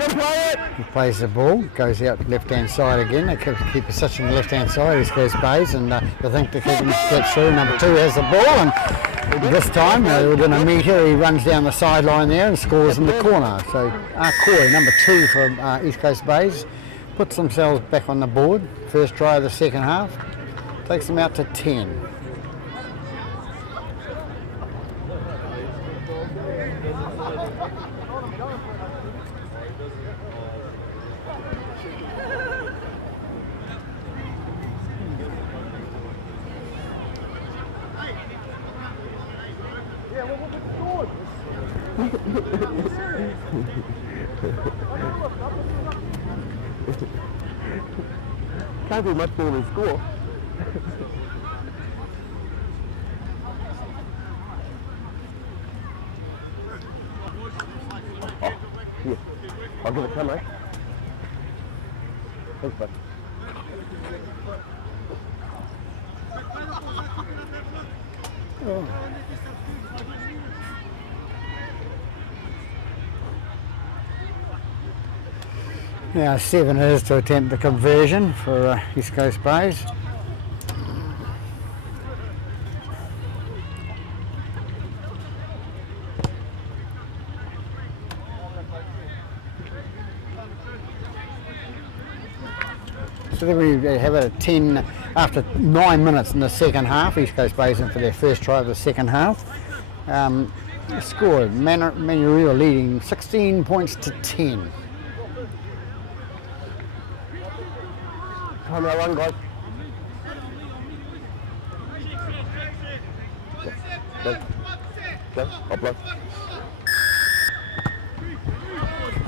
him play it. he plays the ball, goes out left-hand side again. They keep possession left-hand side, East Coast Bays, and they think they can get through. Number 2 has the ball, and this time, within a metre, he runs down the sideline there and scores in the corner. So Arkoi, number 2 for East Coast Bays, puts themselves back on the board. First try of the second half, takes them out to 10. Can't do much more than score. Yeah. I'll give it a 10, right? Thanks, bud. Oh. Now 7 it is to attempt the conversion for East Coast Bays. So then we have a 10 after 9 minutes in the second half. East Coast Bays in for their first try of the second half. Scored Manurewa leading 16 points to 10. Time out one, guys. Go. Up low.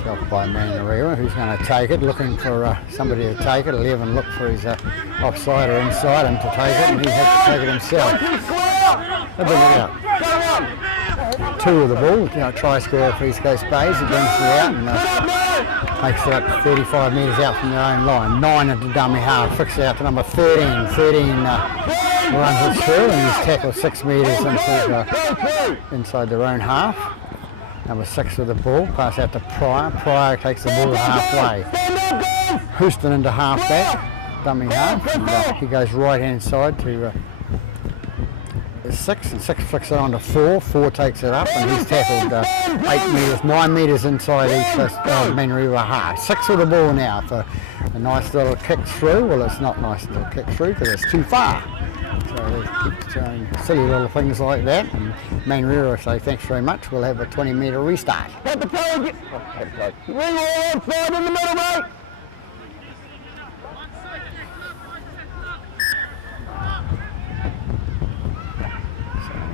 Off by Manurewa, who's going to take it, looking for somebody to take it. 11 look for his offside or inside him to take it, and he had to take it himself. They'll bring it out. 2 of the ball. You know, try score for East Coast Bays. He brings it out and takes it up 35 metres out from their own line. 9 into dummy half. Flicks it out to number 13. 13 runs it through and he's tackled 6 metres inside their own half. Number 6 with the ball. Pass out to Pryor. Pryor takes the ball halfway. Houston into halfback. Dummy half. And, he goes right hand side to 6, and 6 flicks it on to 4. 4 takes it up, and he's tackled 8 metres, 9 metres inside East Coast Manurewa half. 6 with the ball now for a nice little kick through. Well, it's not nice little kick through because it's too far. So they keep showing silly little things like that. And Manurewa say thanks very much. We'll have a 20-metre restart. Pat the toe again. Ring all outside in the middle, mate.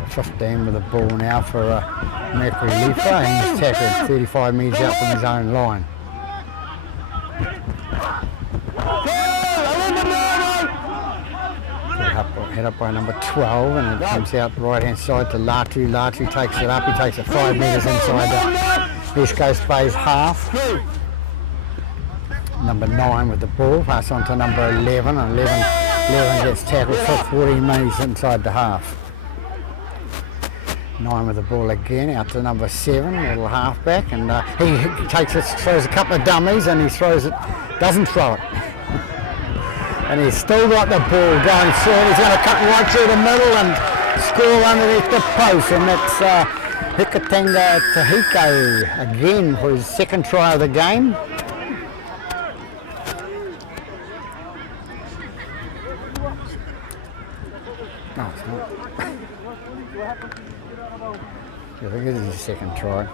15 with the ball now for Mercury Leafer, and he's tackled 35 metres out from his own line. Head up by number 12, and it comes out the right hand side to Latu. Latu takes it up, he takes it 5 metres inside the East Coast Bays half. Number 9 with the ball, pass on to number 11, and 11 gets tackled for 14 metres inside the half. 9 with the ball again, out to number 7, little halfback, and he takes it, throws a couple of dummies, and he throws it, doesn't throw it. And he's still got the ball going through, and he's going to cut right through the middle and score underneath the post, and that's Hikatanga Tahiko again for his 2nd try of the game. No, it's not. I think this is his 2nd try.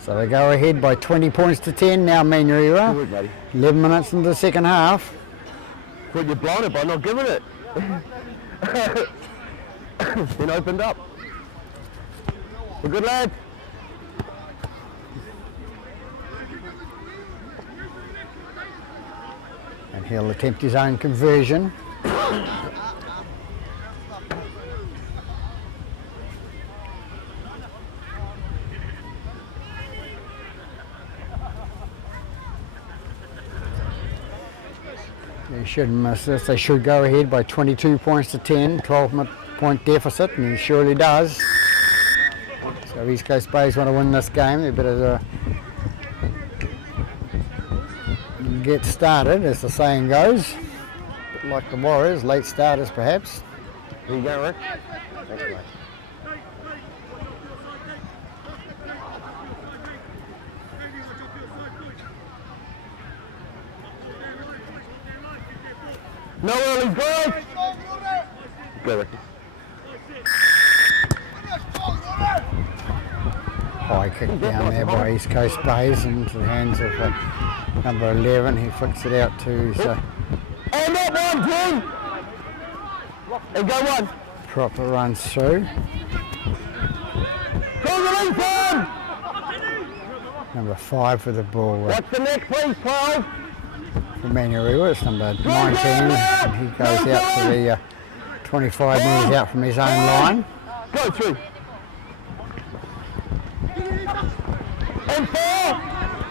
So they go ahead by 20 points to 10 now, Manurewa. 11 minutes into the 2nd half. Well, you're blinded by not giving it. Been opened up. Well, good lad. And he'll attempt his own conversion. He shouldn't miss this. They should go ahead by 22 points to 10, 12-point deficit, and he surely does. So East Coast Bays want to win this game. They better get started, as the saying goes. A bit like the Warriors, late starters perhaps. There you go, Rick. Thanks, mate. No early guys! Go, Ricky. High kick down there by East Coast Bays into the hands of number 11. He flicks it out to his... And that one, Jim! And go one. Proper runs through. Number 5 for the ball. What's the next, please, 12? For Manurewa, it's number 19, and he goes out to the 25 metres out from his own line. Go through. And 4.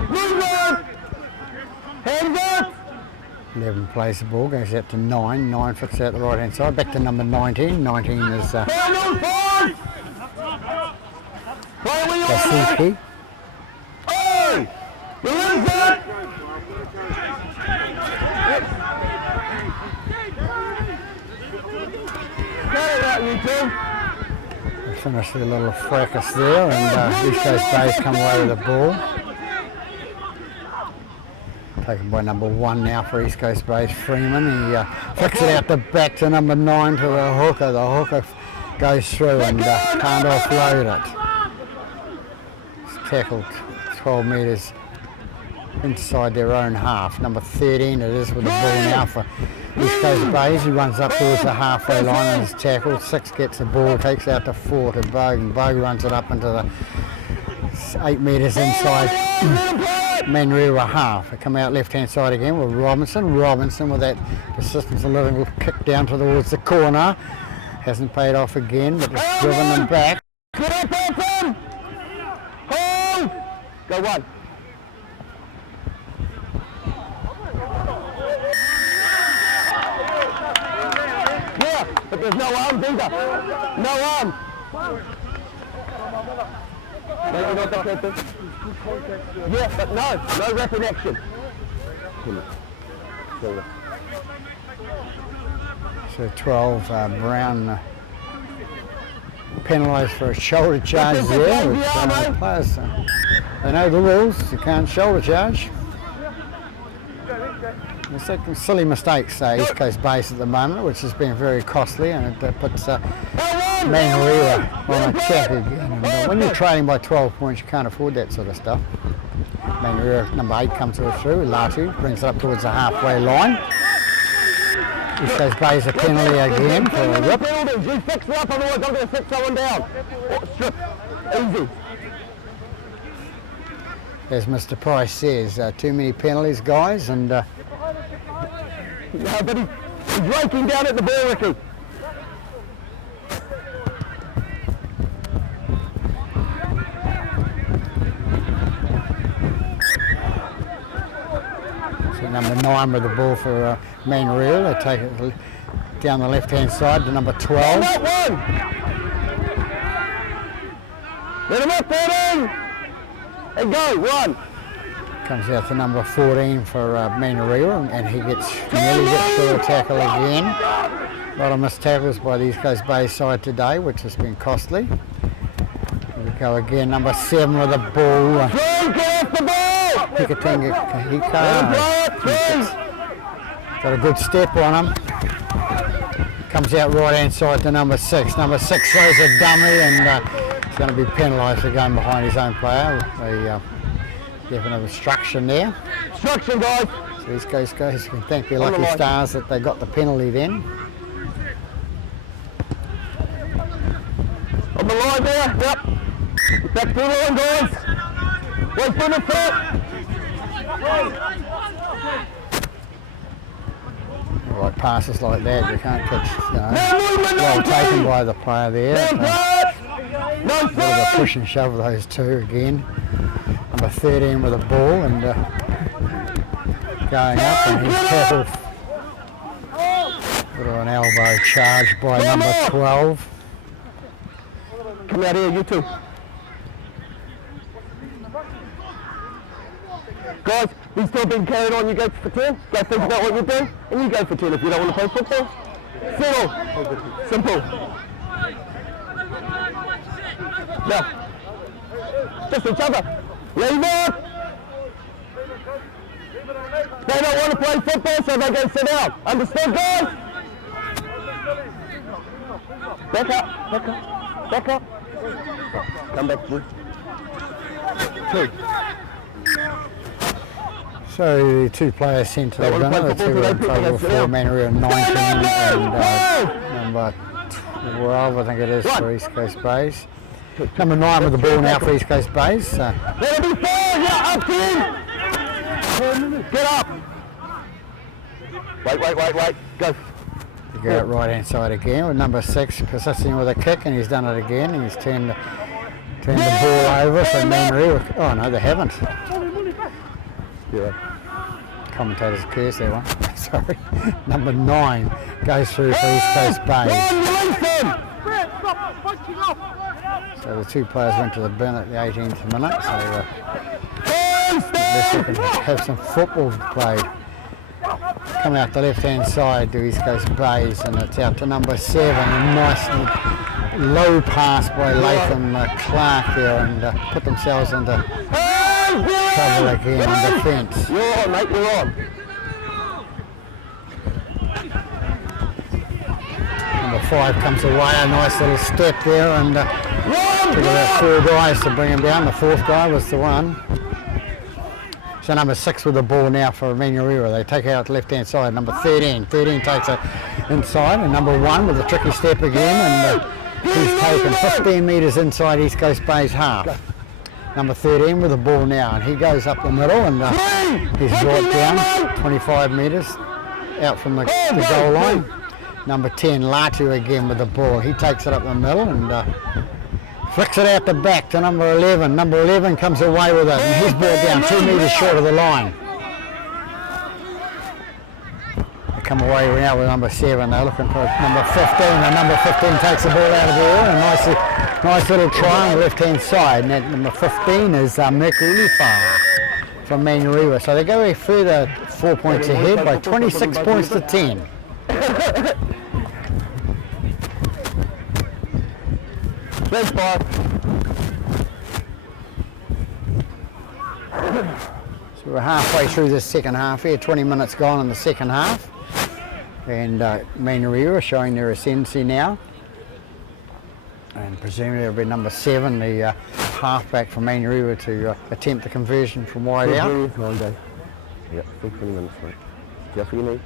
Move on. Hands up. 11 plays the ball, goes out to 9. 9 flicks out the right hand side, back to number 19. 19 is Kasuki. Hey! Release it! They finish their little fracas there, and East Coast Bays come away with the ball. Taken by number 1 now for East Coast Bays, Freeman. He flicks it out the back to number 9 to the hooker. The hooker goes through and can't offload it. It's tackled 12 metres inside their own half. Number 13 it is with the ball now for East Coast Bays. He runs up towards the halfway line and is tackled. 6 gets the ball, takes out to 4 to Bogue, and Bogue runs it up into the 8 metres inside Manurewa half. They come out left hand side again with Robinson. Robinson with that persistence, a little kick down towards the corner. Hasn't paid off again, but it's driven them back. Get up, Anton! Hold! Go one. Yeah, but there's no arms either. No arms. Maybe not the captain. Yeah, but no rapid action. So 12, Brown penalised for a shoulder charge there. Which, players, they know the rules, you can't shoulder charge. It's like silly mistakes, East Coast base at the moment, which has been very costly, and it puts Manurewa on a check again. And, when you're trading by 12 points, you can't afford that sort of stuff. Manurewa, number 8, comes through. Latu brings it up towards the halfway line. East Coast Bay's a penalty again for a rip. You fix it up, otherwise I'm going to sit someone down. Strip. Easy. As Mr. Price says, too many penalties, guys, and No, but he's raking down at the ball, Ricky. so number 9 with the ball for Manurewa. They take it down the left-hand side to number 12. That one. Let him up, 14. And go, one. Comes out to number 14 for Manurewa, and he nearly gets through a tackle again. A lot of missed tackles by the East Coast Bay side today, which has been costly. Here we go again, number 7 with the ball. Get off the ball. Hikatinga got a good step on him. Comes out right hand side to number 6. Number 6 throws a dummy, and he's going to be penalised for going behind his own player. Definite obstruction there. Obstruction, guys. So these guys can thank their lucky stars that they got the penalty then. On the line there, yep. Back to the line, guys. Wait for the foot. Right, passes like that, you can't catch, well taken by the player there. No A bit of a push and shove of those two again. Number 13 with the ball, and going up, and he's tackled. Bit of an elbow charge by number 12. Come out here, you two. Guys, we've still been carrying on. You go for 10, go think about what you're doing, and you go for 10 if you don't want to play football. Settle. Simple. Now, just each other. Leave up. They don't want to play football, so they go sit down. Understood, guys? Back up, back up, back up. Come back, please. 2. So the 2 players sent to the gunner, the 2 were in trouble for Manurewa 19 and number 12, I think it is, for East Coast Bays. Number 9 with the ball now for East Coast Bays. Let it be 4, yeah, up 10. Get up. Wait, go. To go out right hand side again with number 6 persisting with a kick, and he's done it again, and he's turned the ball over for Manurewa. Oh no, they haven't. Yeah. Commentators curse that one. Sorry. Number 9 goes through for East Coast Bays. So the 2 players went to the bin at the 18th minute, so unless they can have some football played. Come out the left-hand side to East Coast Bays, and it's out to number 7. A nice low pass by Latham Clark there, and put themselves into trouble again on defence. You're on, mate, you're on. Number 5 comes away, a nice little step there, and took about 4 guys to bring him down. The 4th guy was the one. So number 6 with the ball now for Manurewa. They take it out the left-hand side. Number 13. 13 takes it inside, and number 1 with a tricky step again, and he's taken 15 metres inside East Coast Bay's half. Number 13 with the ball now, and he goes up the middle, and he's brought down 25 metres out from the goal line. Number 10, Latu again with the ball. He takes it up the middle and flicks it out the back to number 11. Number 11 comes away with it and he's brought down 2 metres short of the line. They come away now with number 7. They're looking for number 15 and number 15 takes the ball out of the air and a nice little try on the left hand side. And that number 15 is Manurewa from Manurewa. So they go a further 4 points ahead by 26 points to 10. Thanks, Bob. So we're halfway through the second half here, 20 minutes gone in the second half. And Manurewa showing their ascendancy now. And presumably it'll be number 7, the halfback from Manurewa to attempt the conversion from wide out. Yep, still 20 minutes, mate. Just what you need.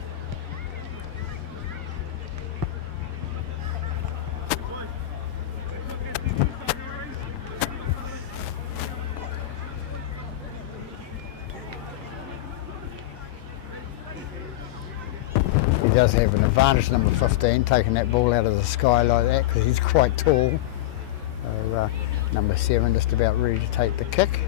He does have an advantage, number 15, taking that ball out of the sky like that because he's quite tall. So, number 7 just about ready to take the kick.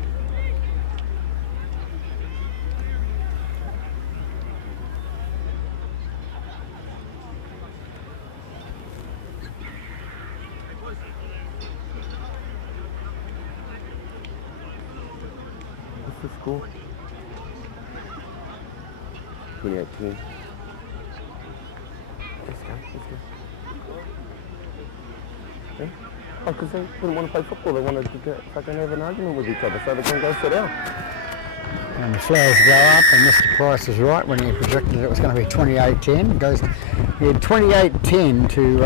What's the score? 2018. Let's go. Yeah? Oh, because they didn't want to play football, they wanted to fucking have an argument with each other, so they can go sit down. And the flags go up, and Mr. Price is right when he predicted it was going to be 28-10. He had 28-10 to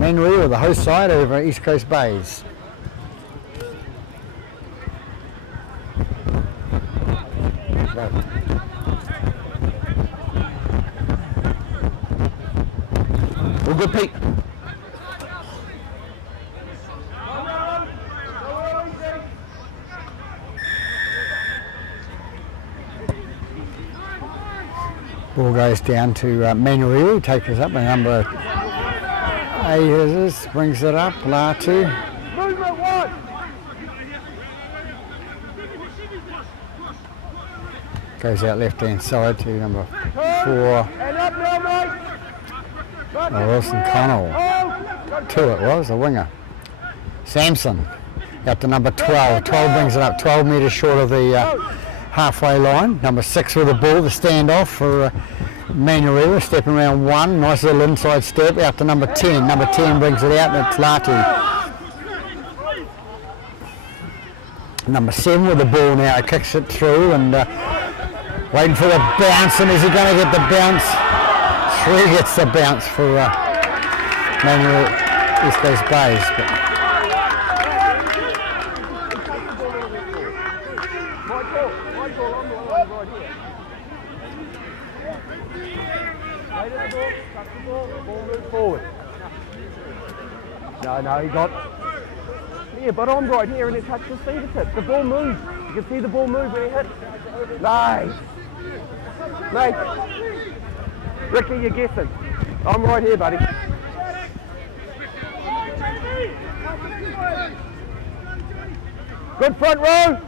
Manurewa, the host side, over East Coast Bays. All good, Pete. Ball goes down to Manurewa, takes us up, and number 8 is this, brings it up, Latu. Movement one. Goes out left hand side to number 4, And up now, mate. Wilson Connell. 2 it was, the winger. Samson out to number 12. 12 brings it up 12 metres short of the halfway line. Number 6 with the ball, the standoff for Manurewa, stepping around 1. Nice little inside step out to number 10. Number 10 brings it out and it's Latu. Number 7 with the ball now, kicks it through and waiting for the bounce, and is he going to get the bounce? 3 gets the bounce for Manurewa East Coast Bays. But No, he got... Yeah, but I'm right here and it touched his fingertips. The ball moved. You can see the ball move when it hit. Nice. Mate. Ricky, you're guessing. I'm right here, buddy. Good front row.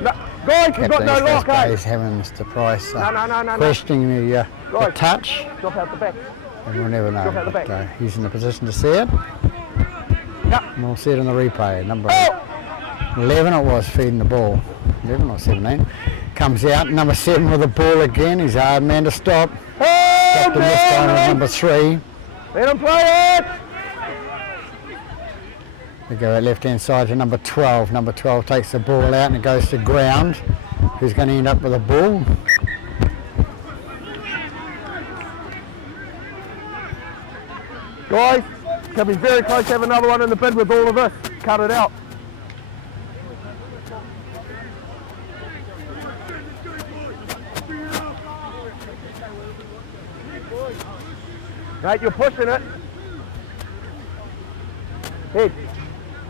No, guys, you've got no lock, eh? Bays having Mr. Price No. questioning the touch. Drop out the back. And we'll never know, Drop out the but back. he's in a position to see it. Yep. And we'll see it in the replay. Number 11 it was, feeding the ball. 11 or 17. Comes out, number 7 with the ball again. He's a hard man to stop. Stopped him this time with number 3. Let him play it! We go out left hand side to number 12. Number 12 takes the ball out and it goes to ground. Who's going to end up with the ball? Guys, can be very close to have another one in the bid with all of this. Cut it out. Mate, you're pushing it. Head.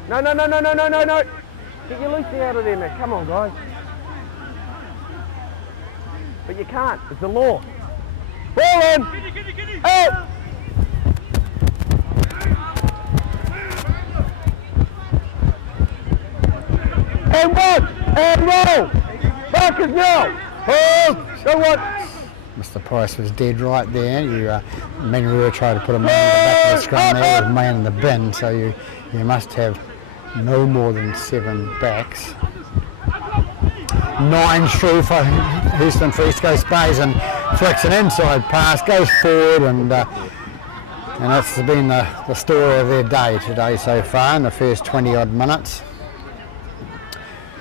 No. Get your Lucy out of there, mate. Come on, guys. But you can't. It's the law. Ball in. Out. And one. And roll. Back is now. Hold. Go one. Mr. Price was dead right there. Manurewa tried to put a man in the back of the scrum there with a man in the bin, so you must have no more than 7 backs. 9 through for Houston for East Coast Bays and flicks an inside pass, goes forward, and that's been the story of their day today so far in the first 20 odd minutes.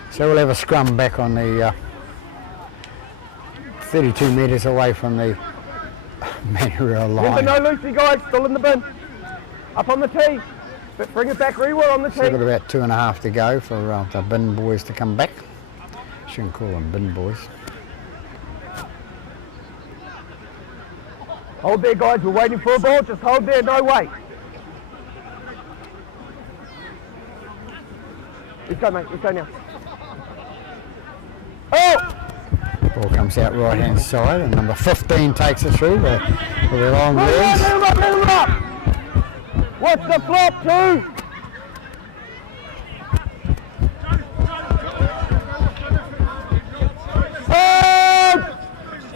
So we'll have a scrum back on the 32 metres away from the Manurewa line. Remember, no loosey guys, still in the bin. Up on the tee. But bring it back, Rewa on the tee. So got about 2.5 to go for the bin boys to come back. Shouldn't call them bin boys. Hold there, guys. We're waiting for a ball. Just hold there. No wait. Let's go, mate. Let's go now. Oh! Ball comes out right hand side, and number 15 takes it through with the long legs. Let him up! What's the flop to?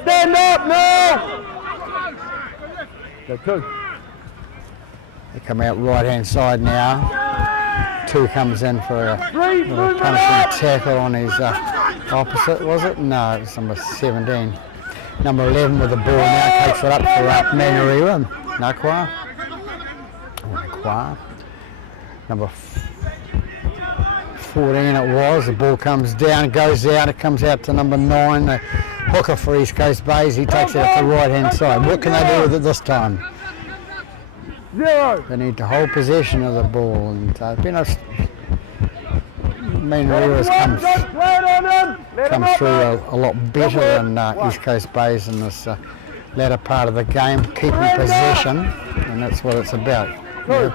Stand up now! Go 2. They come out right hand side now. 2 comes in for a punishing tackle on his opposite, was it? No, it was number 17. Number 11 with the ball now takes it up for Manurewa. Nakwa. Number 14 it was. The ball comes down, goes out. It comes out to number 9. The hooker for East Coast Bays. He takes it up the right hand side. What can they do with it this time? 0. They need to hold possession of the ball, and Manurewa's come through a lot better than East Coast Bays in this latter part of the game, keeping possession, and that's what it's about.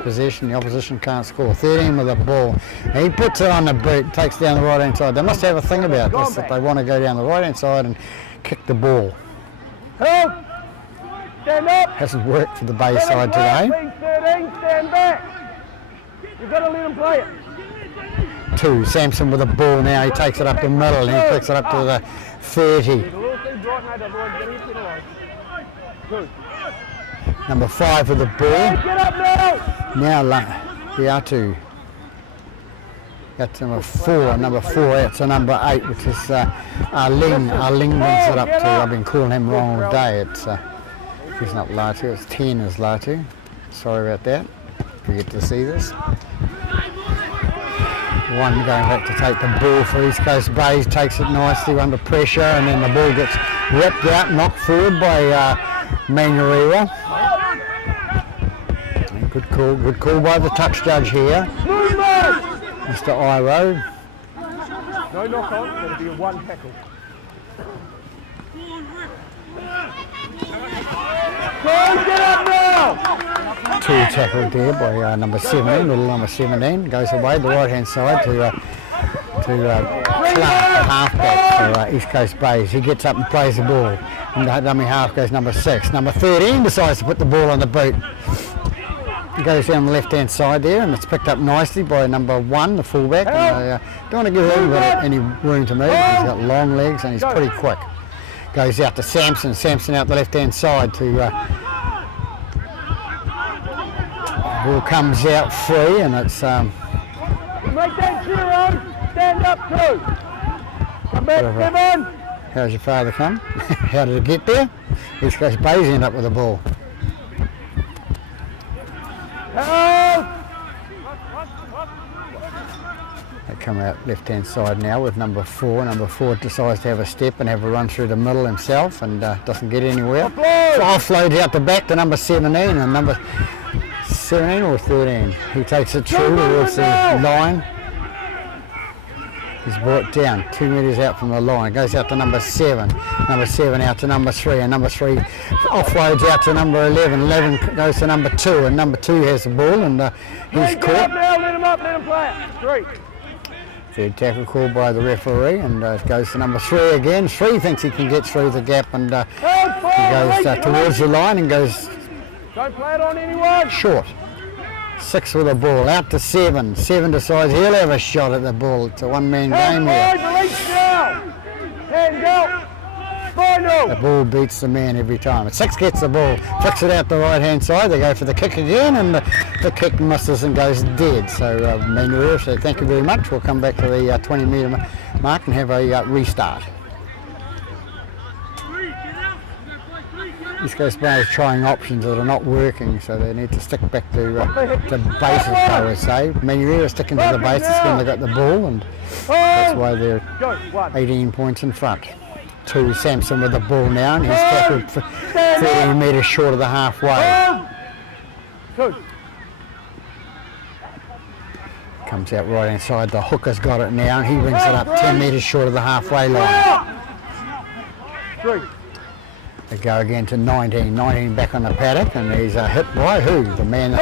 Possession, the opposition can't score. 13 with the ball. And he puts it on the boot, takes down the right hand side. They must have a thing about this, that they want to go down the right hand side and kick the ball. Help! Stand up! Hasn't worked for the Bay side today. 13, stand back! You've got to let him play it. 2, Sampson with the ball now. He takes it up the middle and he flicks it up to the 30. Number 5 with the ball. Get up now! Now Yatu. That's number 4. Number 4 out to number 8, which is Arling. Arling brings it up to, I've been calling him wrong all day. He's not Latu, it's 10 is Latu. Sorry about that. You get to see this. 1 going back to take the ball for East Coast Bays, takes it nicely under pressure, and then the ball gets ripped out, knocked forward by Manurewa. Good call by the touch judge here, Mr. Iro. No knock on, it'll be a 1 tackle. Get up now! 2 tackled there by number 17, little number 17, goes away the right hand side to Clark, halfback for East Coast Bays. He gets up and plays the ball. And the dummy half goes number 6. Number 13 decides to put the ball on the boot. It goes down the left hand side there, and it's picked up nicely by number 1, the fullback. And don't want to give him any room to move. He's got long legs and he's pretty quick. Goes out to Sampson. Sampson out the left hand side to ball comes out free, and it's Make that zero. Stand up 2. Come back, Kevin. How's your father come? How did it get there? East Coast Bays end up with the ball. Help! They come out left hand side now with number 4. Number 4 decides to have a step and have a run through the middle himself, and doesn't get anywhere. Offloads out the back to number 17, and number 17 or 13. He takes it through towards the line. He's brought down 2 metres out from the line. Goes out to number 7. Number 7 out to number 3, and number 3 offloads out to number 11. 11 goes to number 2, and number 2 has the ball, and he's caught. Now, let him up, let him play it. 3. Third tackle called by the referee, and it goes to number 3 again. 3 thinks he can get through the gap, and he goes towards the line and goes Don't play it on anyone. short. 6 with the ball, out to 7. 7 decides he'll have a shot at the ball. It's a one-man game here. Release now. Hands out. Final. The ball beats the man every time. 6 gets the ball, flicks it out the right-hand side. They go for the kick again, and the kick misses and goes dead. So Manurewa said, thank you very much. We'll come back to the 20-metre mark and have a restart. East Coast Bay is trying options that are not working, so they need to stick back to bases, I would say. Manurewa sticking to the bases when they got the ball, and that's why they're 18 points in front. 2 Sampson with the ball now, and he's tackled for 13 metres short of the halfway. 2. Comes out right inside, the hooker's got it now, and he brings it up 10 metres short of the halfway line. 3. They go again to 19. 19 back on the paddock, and he's hit by who? The man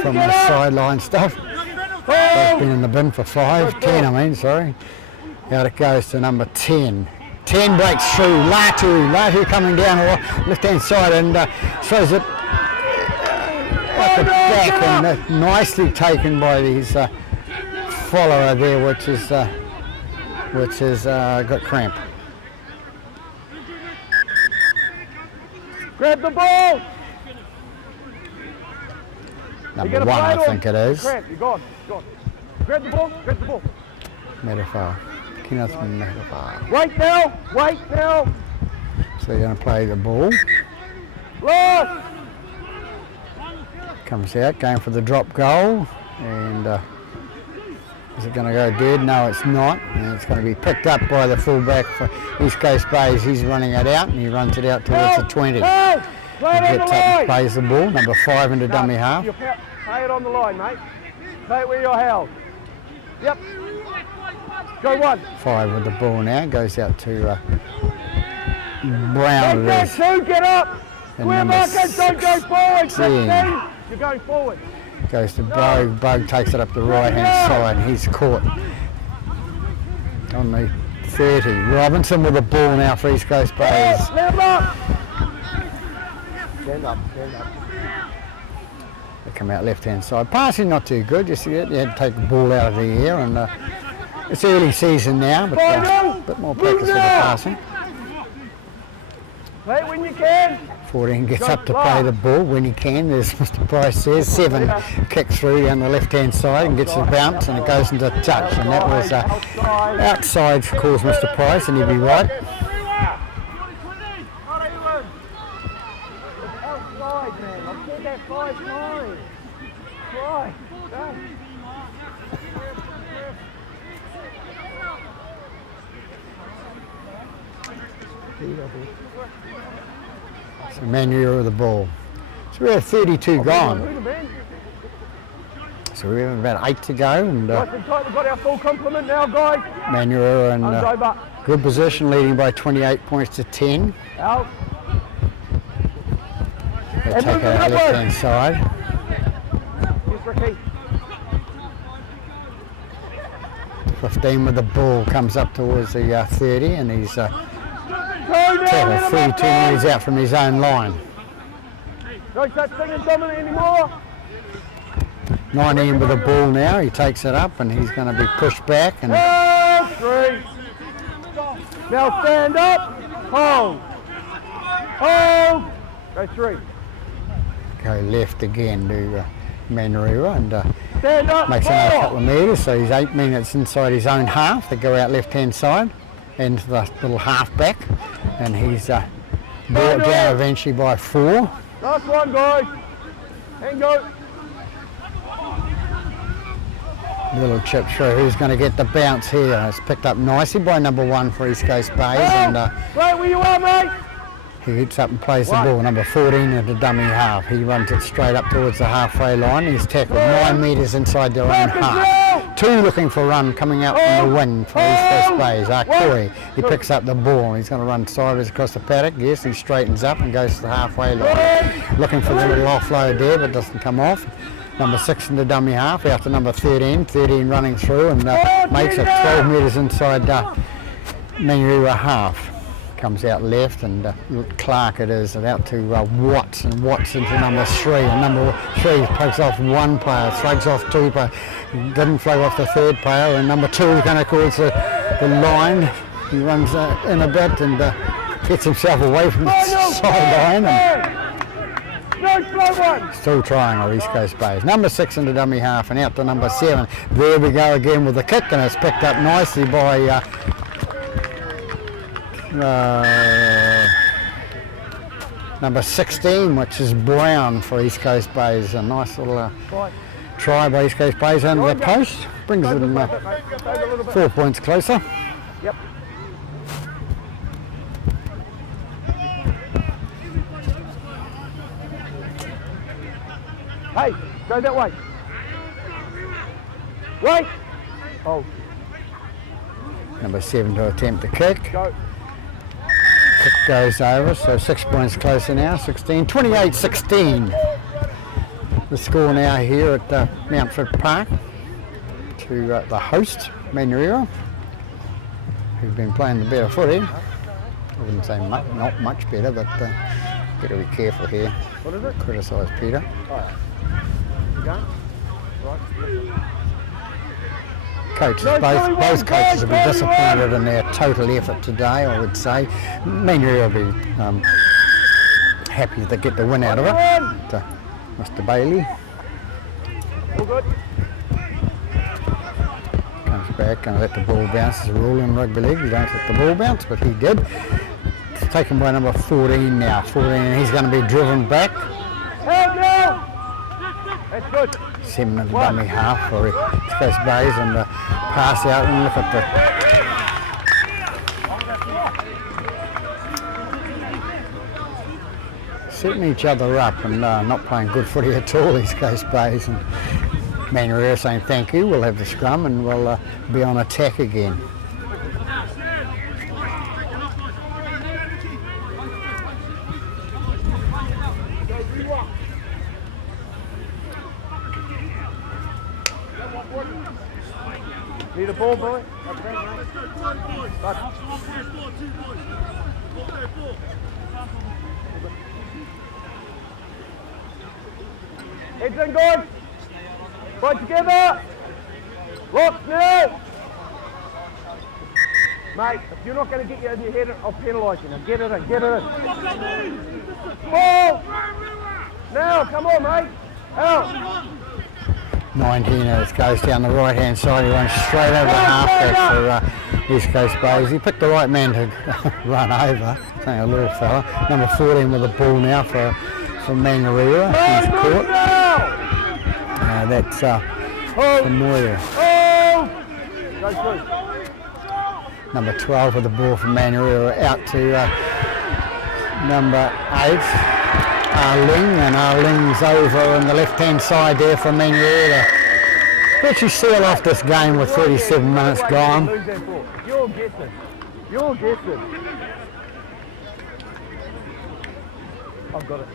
from the sideline stuff. He's been in the bin for 5. 10, I mean, sorry. Out it goes to number 10. 10 breaks through. Latu coming down the left-hand side and throws it at the back, and nicely taken by his follower there, which is got cramp. Grab the ball. Number 1, I think it is. You're gone. Grab the ball. Metaphor. Kenneth Metaphor. Wait now. So they're going to play the ball. Lost. Comes out, going for the drop goal, and is it going to go dead? No, it's not, and it's going to be picked up by the fullback for East Coast Bays. He's running it out, and he runs it out towards the 20. He gets up and plays the ball, number 5 into dummy half. Play it on the line, mate. Play it where you're held. Yep. Go 1. 5 with the ball now, goes out to Brown. Get 2, get up. Square markers, don't go forward. 16. You're going forward. Goes to Bogue. Bogue takes it up the right-hand side, and he's caught on the 30. Robinson with the ball now for East Coast Bays. Level up. Stand up. They come out left-hand side. Passing not too good. You see it? You had to take the ball out of the air, and it's early season now, but a bit more practice with the passing. Play it when you can. 14 gets up to play the ball when he can. There's Mr. Price says 7 kicks through down the left-hand side and gets the bounce, and it goes into touch, and that was outside calls Mr. Price, and he'd be right. Outside, man. I've said that 5 times. Right. So Manurewa with the ball. So we have 32 gone. So we have about 8 to go, and We've got our full complement now, guys. Manurewa in Over. good position, leading by 28 points to 10. Out. They take it out left-hand side. Yes, Ricky. 15 with the ball, comes up towards the 30, and he's tackled 32 metres out from his own line. No such thing as dominant anymore. 19 with the ball now, he takes it up, and he's going to be pushed back, and 3. Now stand up. Hold. Go 3. go left again to Manurewa, and Stand up. makes another couple of metres, so he's 8 minutes inside his own half. They go out left-hand side into the little half-back, and he's brought down eventually by 4. Last one, guys. And go. Little chip through. Who's going to get the bounce here? It's picked up nicely by number 1 for East Coast Bays, and Right where you are, mate. he gets up and plays the ball. Number 14 into dummy half. He runs it straight up towards the halfway line. He's tackled 9 metres inside their own half. 2 looking for a run coming out from the wing for East Coast Bays. Corey, he picks up the ball. He's going to run sideways across the paddock. Yes, he straightens up and goes to the halfway line. Looking for the little offload there, but doesn't come off. Number 6 in the dummy half, out to number 13. 13 running through and makes it 12 metres inside Manurewa half. Comes out left and Clark it is, and out to Watts, and Watts into number 3. And number 3 pokes off one player, slugs off 2 players, didn't flag off the 3rd player, and number 2 is going to cause the line. He runs in a bit and gets himself away from the sideline. Still trying on East Coast Bays. Number 6 in the dummy half and out to number 7. There we go again with the kick, and it's picked up nicely by number 16, which is Brown for East Coast Bays. A nice little try by East Coast Bays under the post. Brings them 4 points closer. Yep. Hey, go that way. Wait. Oh. Number 7 to attempt the kick. Go. Kick goes over, so 6 points closer now. 28-16. The score now here at Mountford Park to the host, Manurewa, who've been playing the better footy. I wouldn't say much, not much better, but got to be careful here. What is it? Criticise Peter. Alright. You going? Right. Coaches, both coaches will be disappointed in their total effort today, I would say. Manurewa will be happy to get the win out of it. Mr. Bailey All good. comes back and let the ball bounce. It's a rule in Rugby League, you don't let the ball bounce, but he did. It's taken by number 14 now. 14, and he's going to be driven back. Help now! That's good. 7 in the dummy half for East Coast Bays, and the pass out, and look at the setting each other up and not playing good footy at all, East Coast Bays. And Manurewa saying thank you, we'll have the scrum and we'll be on attack again. Need a ball, boy? Heads in, guys. Right together. Lock now. Mate, if you're not going to get you in your head, I'll penalise you. Now get it in, get it in. Ball. Now, come on, mate. Out. 19 as goes down the right hand side, he runs straight over the halfback for East Coast Bays. He picked the right man to run over, saying a little fella. Number 14 with the ball now for Manurewa. He's caught. That's for Moya. Go through. Number 12 with the ball from Manurewa out to number 8. Arling, and Arling's over on the left hand side there for Manurewa to actually seal off this game with 37 minutes gone. You're guessing. You're guessing. I've got it.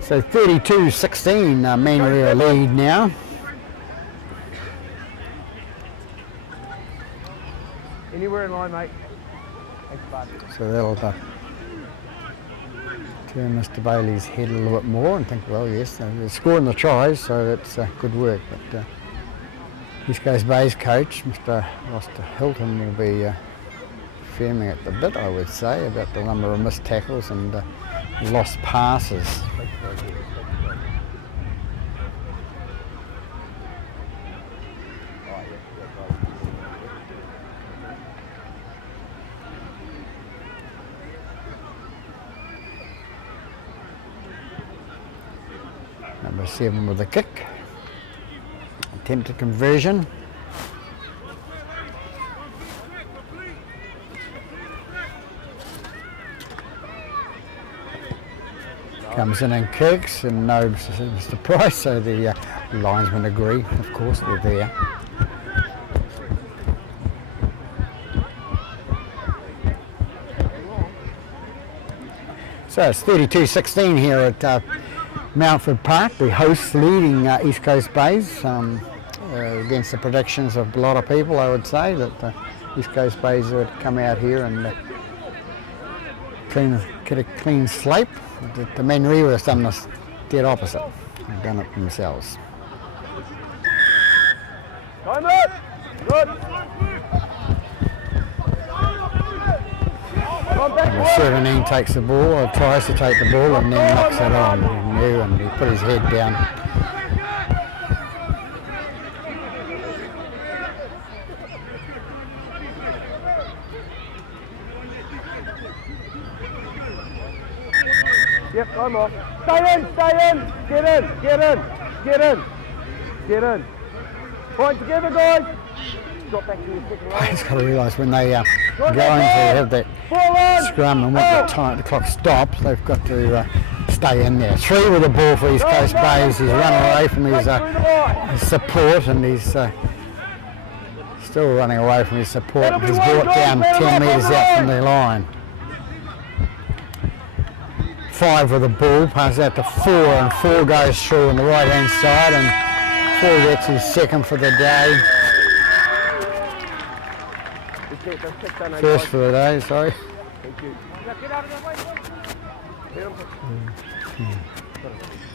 So 32-16, Manurewa lead now. Anywhere in line, mate. Thanks, bud. So that'll turn Mr. Bailey's head a little bit more and think, well, yes, they're scoring the tries, so that's good work. But East Coast Bays coach, Mr. Roster Hilton, will be firming at the bit, I would say, about the number of missed tackles and lost passes. Number 7 with a kick. Attempted conversion. Comes in and kicks, and no Mr. Price, so the linesmen agree, of course, they're there. So it's 32-16 here at Mountford Park. The hosts leading East Coast Bays against the predictions of a lot of people, I would say, that East Coast Bays would come out here and get a clean slate. The Manurewa have done the dead opposite. They've done it themselves. Time it! Good. Number 17 takes the ball, or tries to take the ball, and then knocks it on. He knew, and he put his head down. Yep, time off. Stay in, stay in. Get in, get in, get in, get in. Point together, guys. Drop back to your second line. I just got to realise when they go into have that scrum and want the clock stops, they've got to stay in there. 3 with the ball for East Coast Bays. He's running away from his support, and he's still running away from his support. He's brought down 10 metres out from the line. 5 with the ball, passes out to 4, and 4 goes through on the right hand side, and 4 gets his second for the day. First for the day, sorry. Thank you.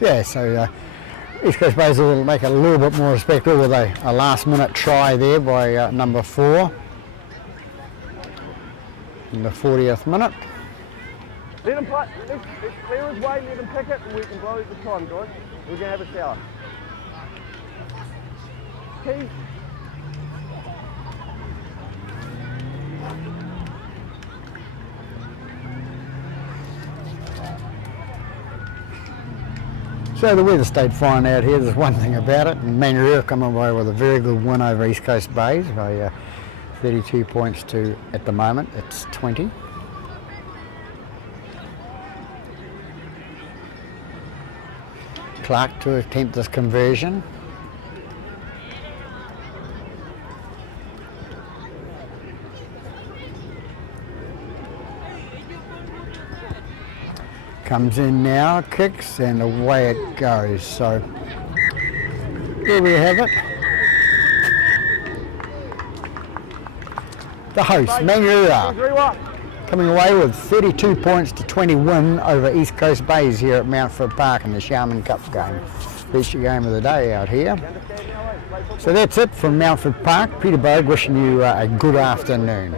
Yeah, so East Coast Bays will make it a little bit more respectable with a last minute try there by number 4 in the 40th minute. Let him play. Let's clear his way, let him pick it, and we can blow the time, guys. We're going to have a shower. Key. So the weather stayed fine out here. There's one thing about it, and Manurewa come away with a very good win over East Coast Bays by 32 points to, at the moment, it's 20. Clark to attempt this conversion. Comes in now, kicks, and away it goes. So there we have it. The host, Manurewa, coming away with 32 points to 20 win over East Coast Bays here at Mountford Park in the Sharman Cup game. Feature game of the day out here. So that's it from Mountford Park. Peter Bogue wishing you a good afternoon.